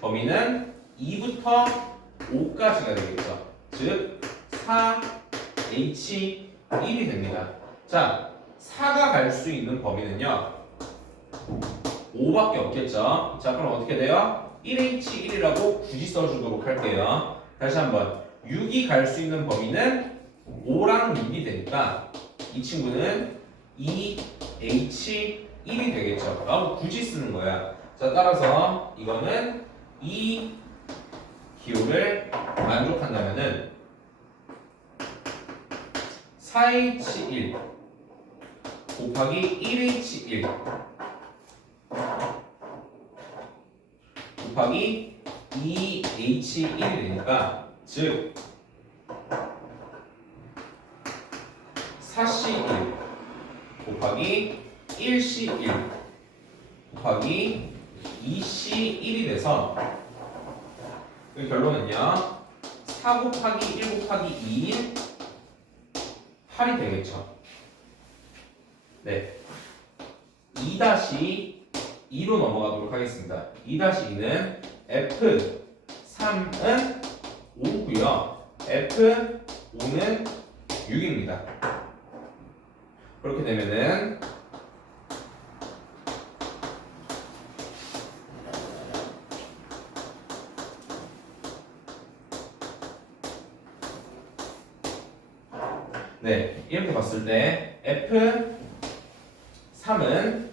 범위는 2부터 5까지가 되겠죠. 즉 4H1이 됩니다. 자, 4가 갈 수 있는 범위는요 5밖에 없겠죠. 자, 그럼 어떻게 돼요? 1H1이라고 굳이 써주도록 할게요. 다시 한번 6이 갈 수 있는 범위는 5랑 6이 되니까 이 친구는 2H1이 되겠죠. 라고 굳이 쓰는 거야. 자, 따라서 이거는 이 기호를 만족한다면은 4H1 곱하기 1H1 곱하기 2H1이 되니까 즉 4C1 곱하기 1C1 곱하기 2C1이 돼서 그 결론은요 4 곱하기 1 곱하기 2인 8이 되겠죠. 2-2로 넘어가도록 하겠습니다. 2-2는 F3은 5고요. F5는 6입니다. 그렇게 되면은 이렇게 봤을 때 F3은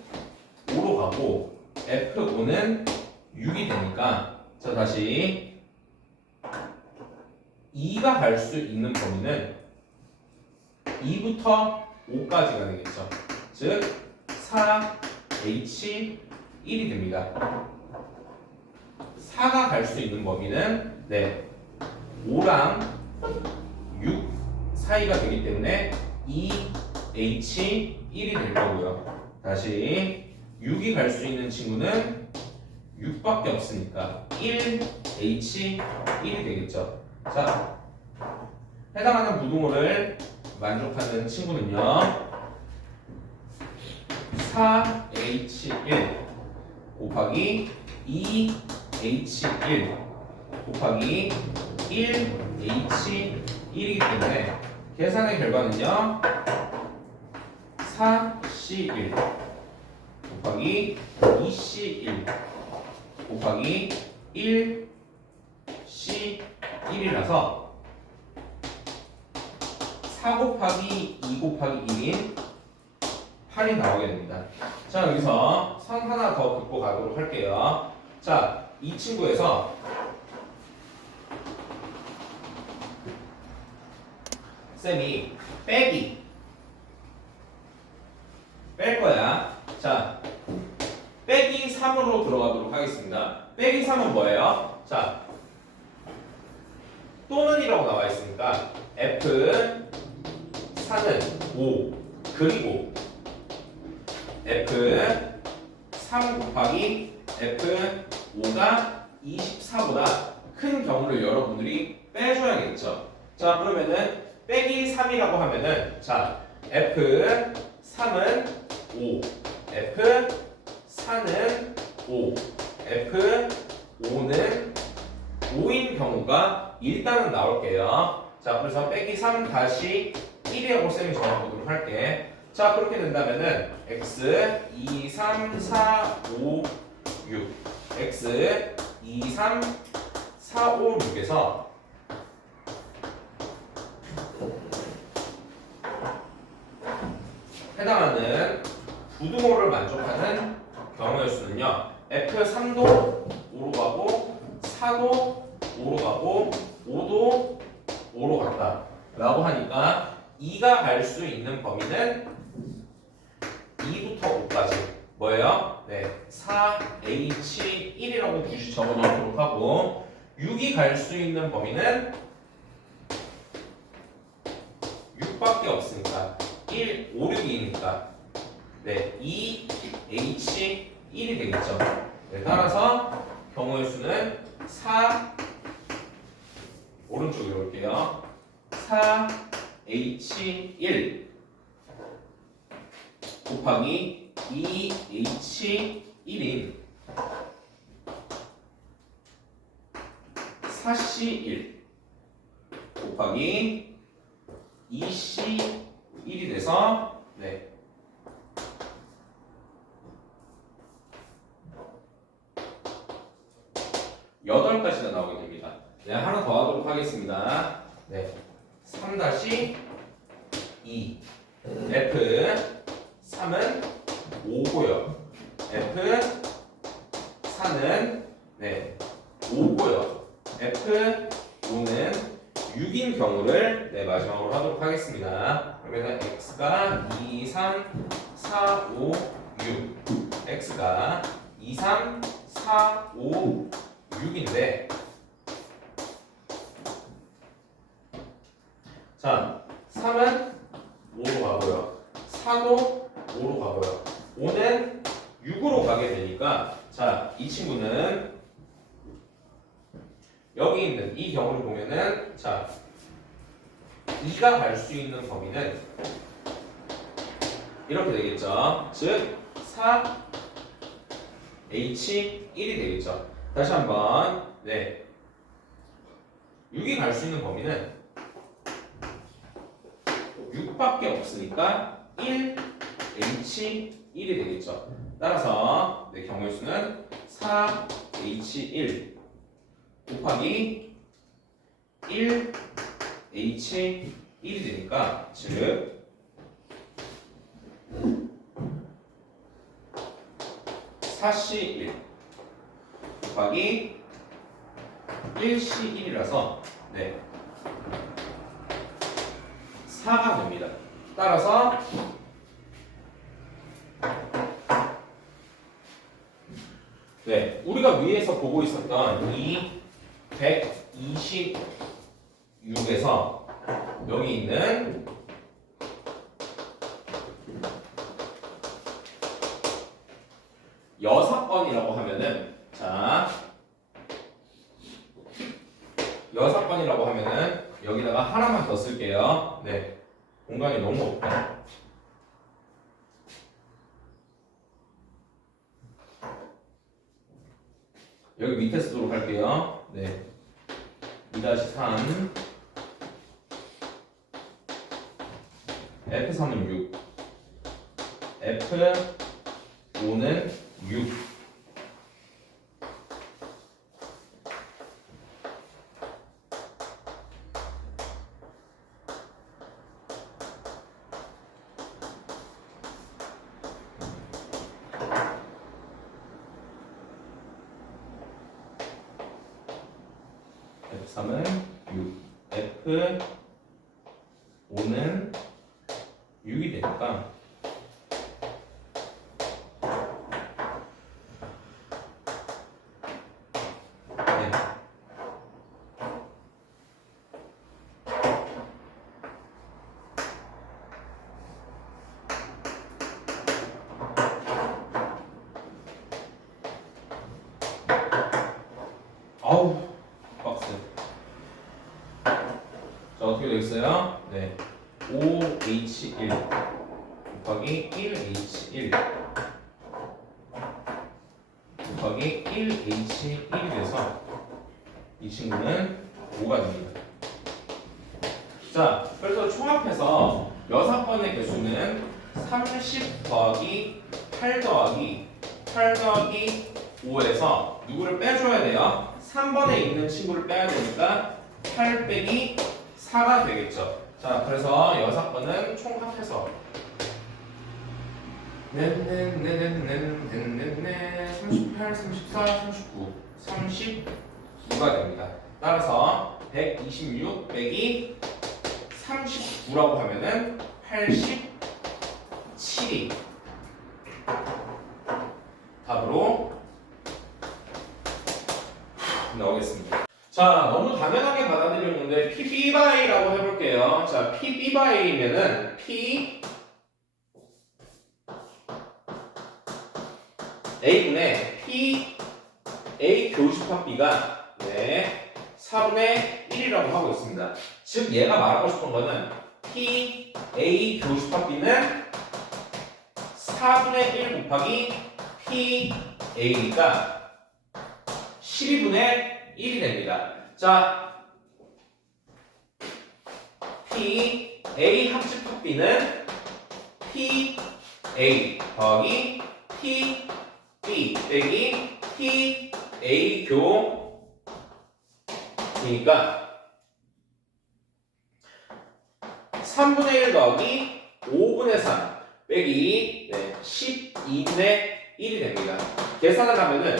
5로 가고 F5는 6이 되니까 자, 다시 2가 갈 수 있는 범위는 2부터 5까지가 되겠죠. 즉 4H1이 됩니다. 4가 갈 수 있는 범위는 5랑 6 사이가 되기 때문에 2H1이 될 거고요. 다시 6이 갈 수 있는 친구는 6밖에 없으니까 1H1이 되겠죠. 자, 해당하는 부등호를 만족하는 친구는요 4H1 곱하기 2H1 곱하기 1H1이기 때문에 계산의 결과는요 4C1 곱하기 2C1 곱하기 1C1이라서 4 곱하기 2 곱하기 1인 8이 나오게 됩니다. 자, 여기서 선 하나 더 긋고 가도록 할게요. 자, 이 친구에서 쌤이 빼기 뺄 거야. 자, 빼기 3으로 들어가도록 하겠습니다. 빼기 3은 뭐예요? 자, 또는이라고 나와 있으니까 F 4는 5 그리고 F 3 곱하기 F5가 24보다 큰 경우를 여러분들이 빼줘야겠죠. 자, 그러면은 빼기 3이라고 하면은 자, F3은 5, F4는 5, F5는 5인 경우가 일단은 나올게요. 자, 그래서 빼기 3 다시 1이라고 쌤이 적어보도록 할게. 자, 그렇게 된다면은 x 2, 3, 4, 5, 6 x 2, 3, 4, 5, 6에서 해당하는 부등호를 만족하는 경우의 수는요, F3도 5로 가고 4도 5로 가고 5도 5로 갔다 라고 하니까 2가 갈 수 있는 범위는 2부터 5까지 뭐예요? 네, 4H1이라고 굳이 적어놓도록 하고 6이 갈 수 있는 범위는 6밖에 없으니까 1, 5, 6이니까 네, 2H1이 되겠죠. 네, 따라서 경우의 수는 4 오른쪽으로 올게요. 4H1 곱하기 2H1인 4C1 곱하기 2C1이 돼서 네. 여덟 가지가 나오게 됩니다. 네, 하나 더 하도록 하겠습니다. 네. 3-2 F3은 5고요. F4는 네, 5고요. F5는 6인 경우를 네, 마지막으로 하도록 하겠습니다. 그러면 X가 2, 3, 4, 5, 6 X가 2, 3, 4, 5, 6인데 자, 3은 5로 가고요. 4도 5로 가고요. 5는 6으로 가게 되니까 자, 이 친구는 여기 있는 이 경우를 보면은 자, 2가 갈 수 있는 범위는 이렇게 되겠죠. 즉 4H1이 되겠죠. 다시 한번 네, 6이 갈 수 있는 범위는 6밖에 없으니까 1H1이 되겠죠. 따라서 네, 경우의 수는 4H1 곱하기 1H1이 되니까 즉 4C1 곱하기 1C1이라서 네, 4가 됩니다. 따라서 네, 우리가 위에서 보고 있었던 이 126에서 여기 있는 여섯 번이라고 하면은 자, 여섯 번이라고 하면은 여기다가 하나만 더 쓸게요. 네, 공간이 너무 없다. 여기 밑에 쓰도록 할게요. 네, 2-3 F3은 6 F5는 6 3은 6, F 5는 6이 되니까 네. 아우 빡세. 자 어떻게 되겠어요? 네, 5H1 곱하기 1H1 곱하기 1H1이 돼서 이 친구는 5가 됩니다. 자, 그래서 총합해서 6번의 개수는 30 더하기 8 더하기 8 더하기 5에서 누구를 빼줘야 돼요? 3번에 있는 친구를 빼야 되니까 8 빼기 4가 되겠죠. 자, 그래서 6번은 총합해서 38, 34, 39, 39가 됩니다. 따라서 126 빼기 39라고 하면은 87이 답으로 나오겠습니다. 자, 너무 당연하게 받아들였는데 PB바이라고 해볼게요. 자, PB바이면은 P A분의 P A 교집합 B가 네, 4분의 1이라고 하고 있습니다. 즉 얘가 말하고 싶은 거는 P A 교집합 B는 4분의 1 곱하기 P A가 12분의 1이 됩니다. 자, P A 합집합 B는 P A 더하기 P B 빼기 P A 교니까 3분의 1 더하기 5분의 3 빼기 12분의 1이 됩니다. 계산을 하면은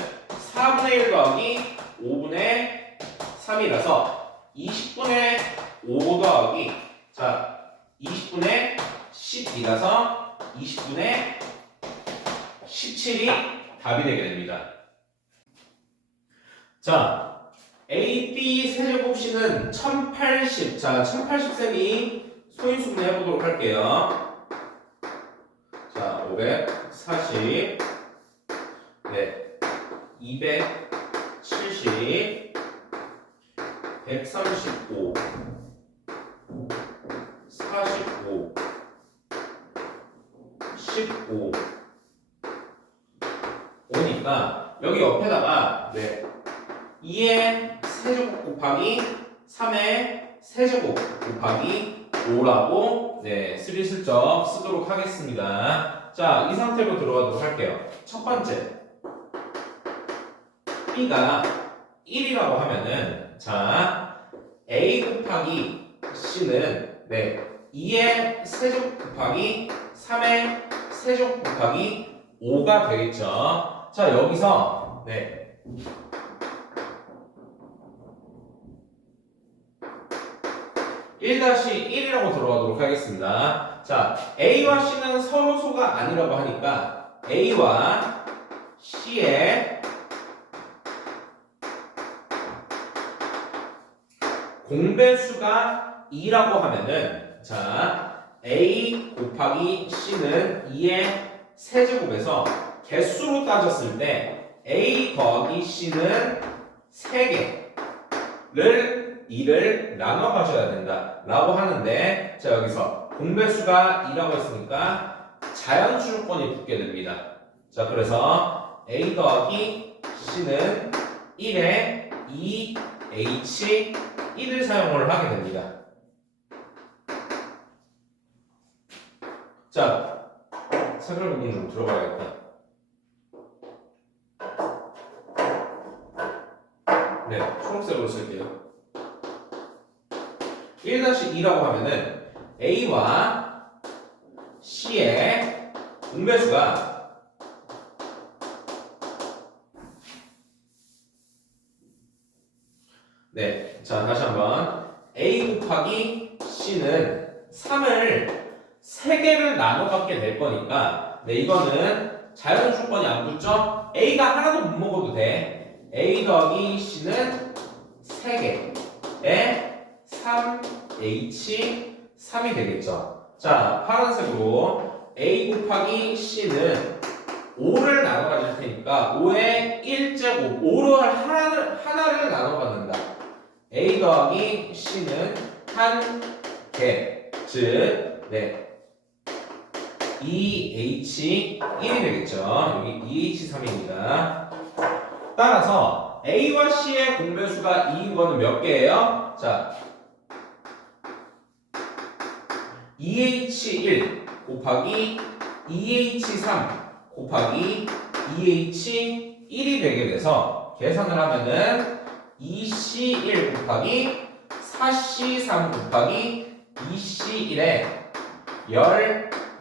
4분의 1 더하기 5분의 3이라서 20분의 5 더하기 20분의 10이라서 20분의 17이 답이 되게 됩니다. 자, AB 세제곱 C는 1080. 자, 1080셈이 소인수분 해보도록 할게요. 자, 540. 네, 270. 135. 45. 15. 오니까 여기 옆에다가 2의 세제곱 곱하기 3의 세제곱 곱하기 5라고 스리슬쩍 쓰도록 하겠습니다. 자, 이 상태로 들어가도록 할게요. 첫 번째 B가 1이라고 하면은 자, A 곱하기 C는 2의 세제곱 곱하기 3의 세제곱 곱하기 5가 되겠죠. 자, 여기서 1-1이라고 들어가도록 하겠습니다. 자, A와 C는 서로소가 아니라고 하니까 A와 C의 공배수가 2라고 하면은 자, A 곱하기 C는 2의 세제곱에서 개수로 따졌을 때 A 더하기 C는 3개를 2를 나눠 가져야 된다 라고 하는데 자, 여기서 공배수가 2라고 했으니까 자연수조건이 붙게 됩니다. 자, 그래서 A 더하기 C는 1에 2H1을 사용을 하게 됩니다. 자, 색깔 부분 좀 들어가야겠다. 네, 초록색으로 쓸게요. 1-2라고 하면은 A와 C의 공배수가 자, 다시 한번. A 곱하기 C는 3을 3개를 나눠 갖게 될 거니까, 네, 이거는 자연 조건이 안 붙죠? A가 하나도 못 먹어도 돼. A 더하기 C는 3개에 3H3이 되겠죠. 자, 파란색으로 A 곱하기 C는 5를 나눠 가질 테니까 5의 1제곱, 5를 하나를 나눠 갖는다. A 더하기 C는 한 개, 즉, 네, 2H1이 되겠죠. 여기 2H3입니다. 따라서 A와 C의 공배수가 2인 거는 몇 개예요? 자, 2H1 곱하기 2H3 곱하기 2H1이 되게 돼서 계산을 하면은 2C1 곱하기 4C3 곱하기 2C1에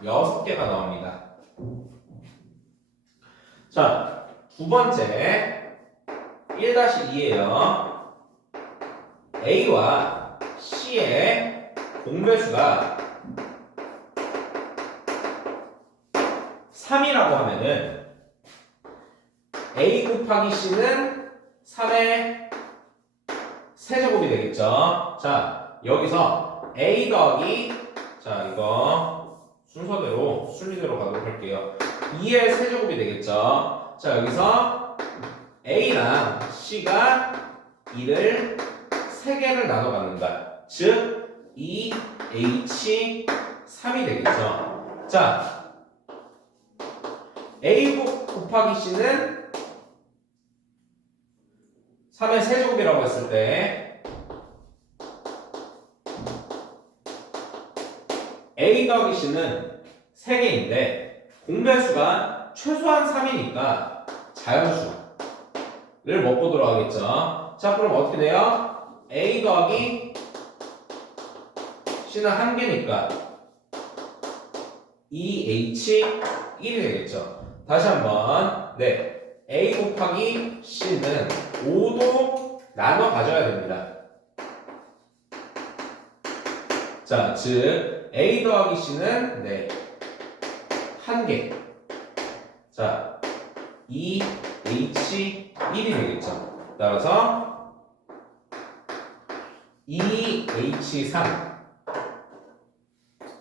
16개가 나옵니다. 자, 두 번째 1-2예요. A와 C의 공배수가 3이라고 하면은 A 곱하기 C는 3의 세제곱이 되겠죠. 자, 여기서 A 더하기, 자, 이거 순서대로 순리대로 가도록 할게요. 2의 세제곱이 되겠죠. 자, 여기서 A랑 C가 2를 3개를 나눠 갖는다. 즉 2H3이 되겠죠. 자, A 곱하기 C는 3의 세제곱이라고 했을 때 A 더하기 C는 3개인데 공배수가 최소한 3이니까 자연수를 먹보도록 하겠죠. 자, 그럼 어떻게 돼요? A 더하기 C는 1개니까 2H1이 되겠죠. 다시 한번, 네, A 곱하기 C는 5도 나눠 가져야 됩니다. 자, 즉 A 더하기 C는, 네, 1개. 자, 2H1이 되겠죠. 따라서 2H3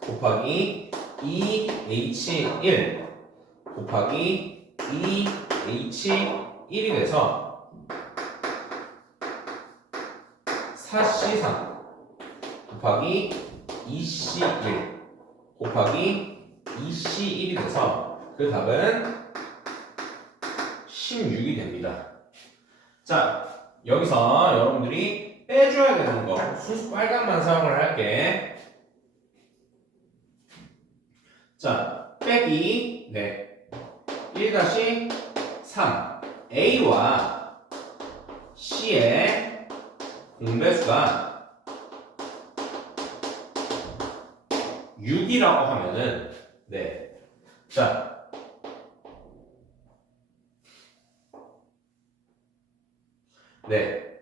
곱하기 2H1 곱하기 2H1이 돼서 4C3 곱하기 2C1 곱하기 2C1이 돼서 그 답은 16이 됩니다. 자, 여기서 여러분들이 빼줘야 되는 거 순수 빨간만 사용을 할게. 자, 빼기, 네, 1-3 A와 C의 공배수가 6이라고 하면은, 네, 자, 네,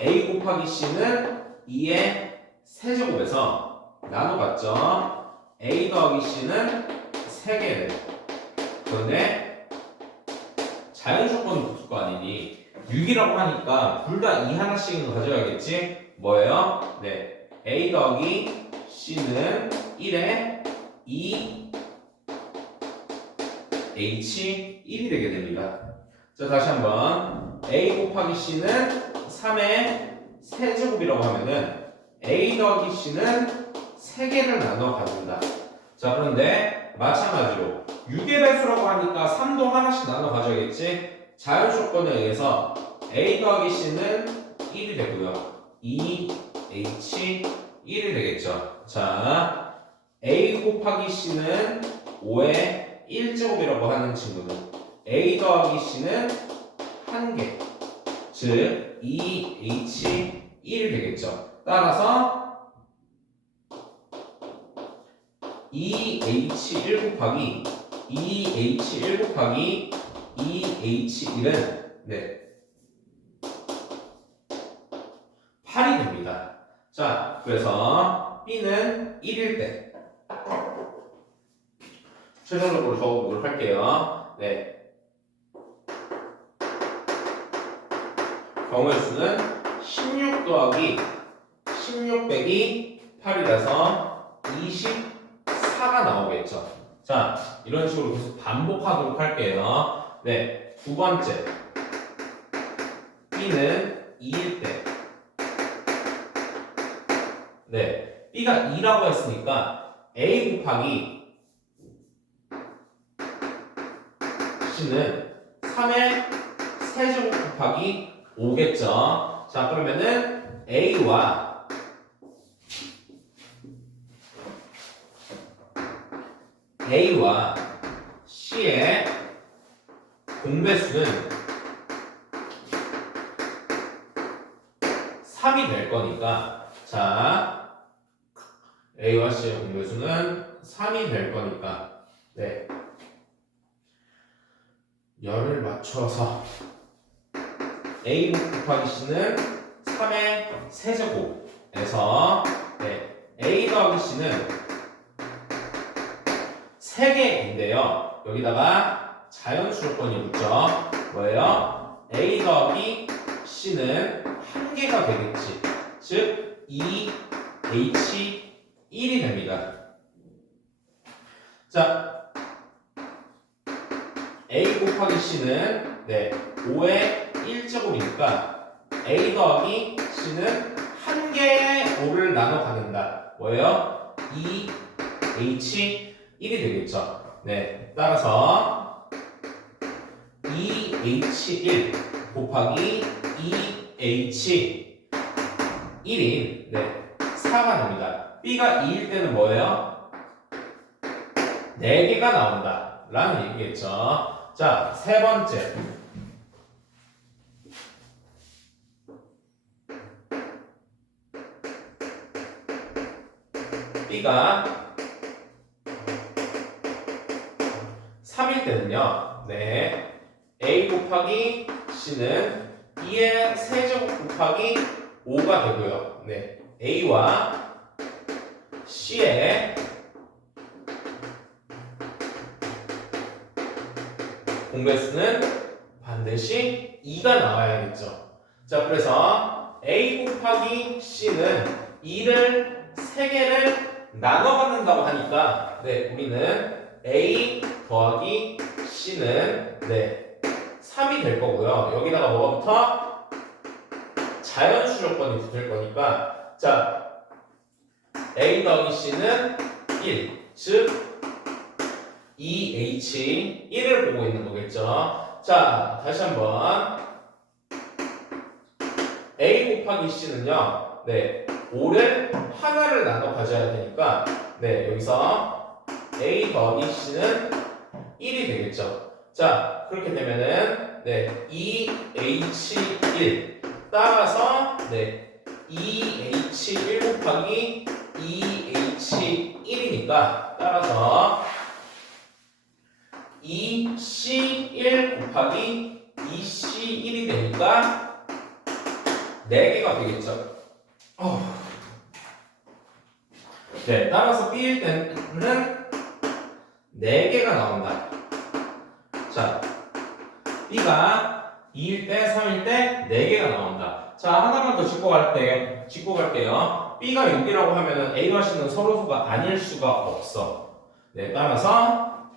A 곱하기 C는 2의 세제곱에서 나눠봤죠. A 더하기 C는 3개를. 그런데 자연조건이 붙을 거 아니니 6이라고 하니까 둘 다 2 하나씩은 가져야겠지. 뭐예요? 네, A 더하기 C는 1에 2H1이 되게 됩니다. 자, 다시 한번 A 곱하기 C는 3의 세제곱이라고 하면은 A 더하기 C는 3개를 나눠 가진다. 자, 그런데 마찬가지로 6의 배수라고 하니까 3도 하나씩 나눠 가져야겠지. 자연 조건에 의해서 A 더하기 C는 1이 되고요. 2H1이 되겠죠. 자, A 곱하기 C는 5의 1제곱이라고 하는 친구는 A 더하기 C는 1개, 즉 2H1이 되겠죠. 따라서 2H1 곱하기 2H1 곱하기 2H1은, 네, 그래서 B는 1일 때 최종적으로 적어보도록 할게요. 네. 경우의 수는 16 더하기 16 빼기 8이라서 24가 나오겠죠. 자, 이런 식으로 계속 반복하도록 할게요. 네, 두 번째 B는 2일 때 네, B가 2라고 했으니까 A 곱하기 C는 3의 세제곱 곱하기 5겠죠. 자, 그러면은 A와 C의 공배수는 3이 될 거니까, 자, A와 C의 공배수는 3이 될 거니까, 네, 열을 맞춰서 A 곱하기 C는 3의 세제곱에서 네, A 더하기 C는 3개인데요. 여기다가 자연수로권이 붙죠. 뭐예요? A 더하기 C는 1개가 되겠지. 즉 2H1이 됩니다. 자, A 곱하기 C는 네, 5의 1제곱이니까 A 더하기 C는 1개의 5를 나눠 갖는다. 뭐예요? 2H1이 되겠죠. 네, 따라서 2H1 곱하기 2H1인 네, 4가 됩니다. B가 2일 때는 뭐예요? 4개가 나온다 라는 얘기겠죠. 자, 세 번째 B가 3일 때는요, 네, A 곱하기 C는 2의 세제곱 곱하기 5가 되고요. 네, A와 C의 공배수는 반드시 2가 나와야겠죠. 자, 그래서 A 곱하기 C는 2를 3개를 나눠 갖는다고 하니까 네, 우리는 A 더하기 C는 네, 3이 될 거고요. 여기다가 뭐가 붙어? 자연수조건이 붙을 거니까 자, A 더하기 C는 1, 즉 2H1을 보고 있는 거겠죠. 자, 다시 한번 A 곱하기 C는요, 네, 5를 하나를 나눠 가져야 되니까 네, 여기서 A 더하기 C는 1이 되겠죠. 자, 그렇게 되면은 네, 2H1 따라서 네, 2H1 곱하기 2H1이니까 따라서 2C1 곱하기 2C1이 되니까 4개가 되겠죠. 네, 따라서 B일 때는 4개가 나온다. 자, B가 2일 때, 3일 때 4개가 나온다. 자, 하나만 더 짚고 갈게요. B가 6이라고 하면은 A와 C는 서로소가 아닐 수가 없어. 네, 따라서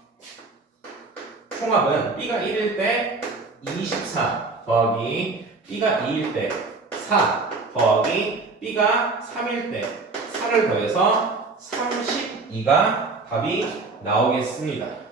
총합은 B가 1일 때 24 더하기 B가 2일 때 4 더하기 B가 3일 때 4를 더해서 32가 답이 나오겠습니다.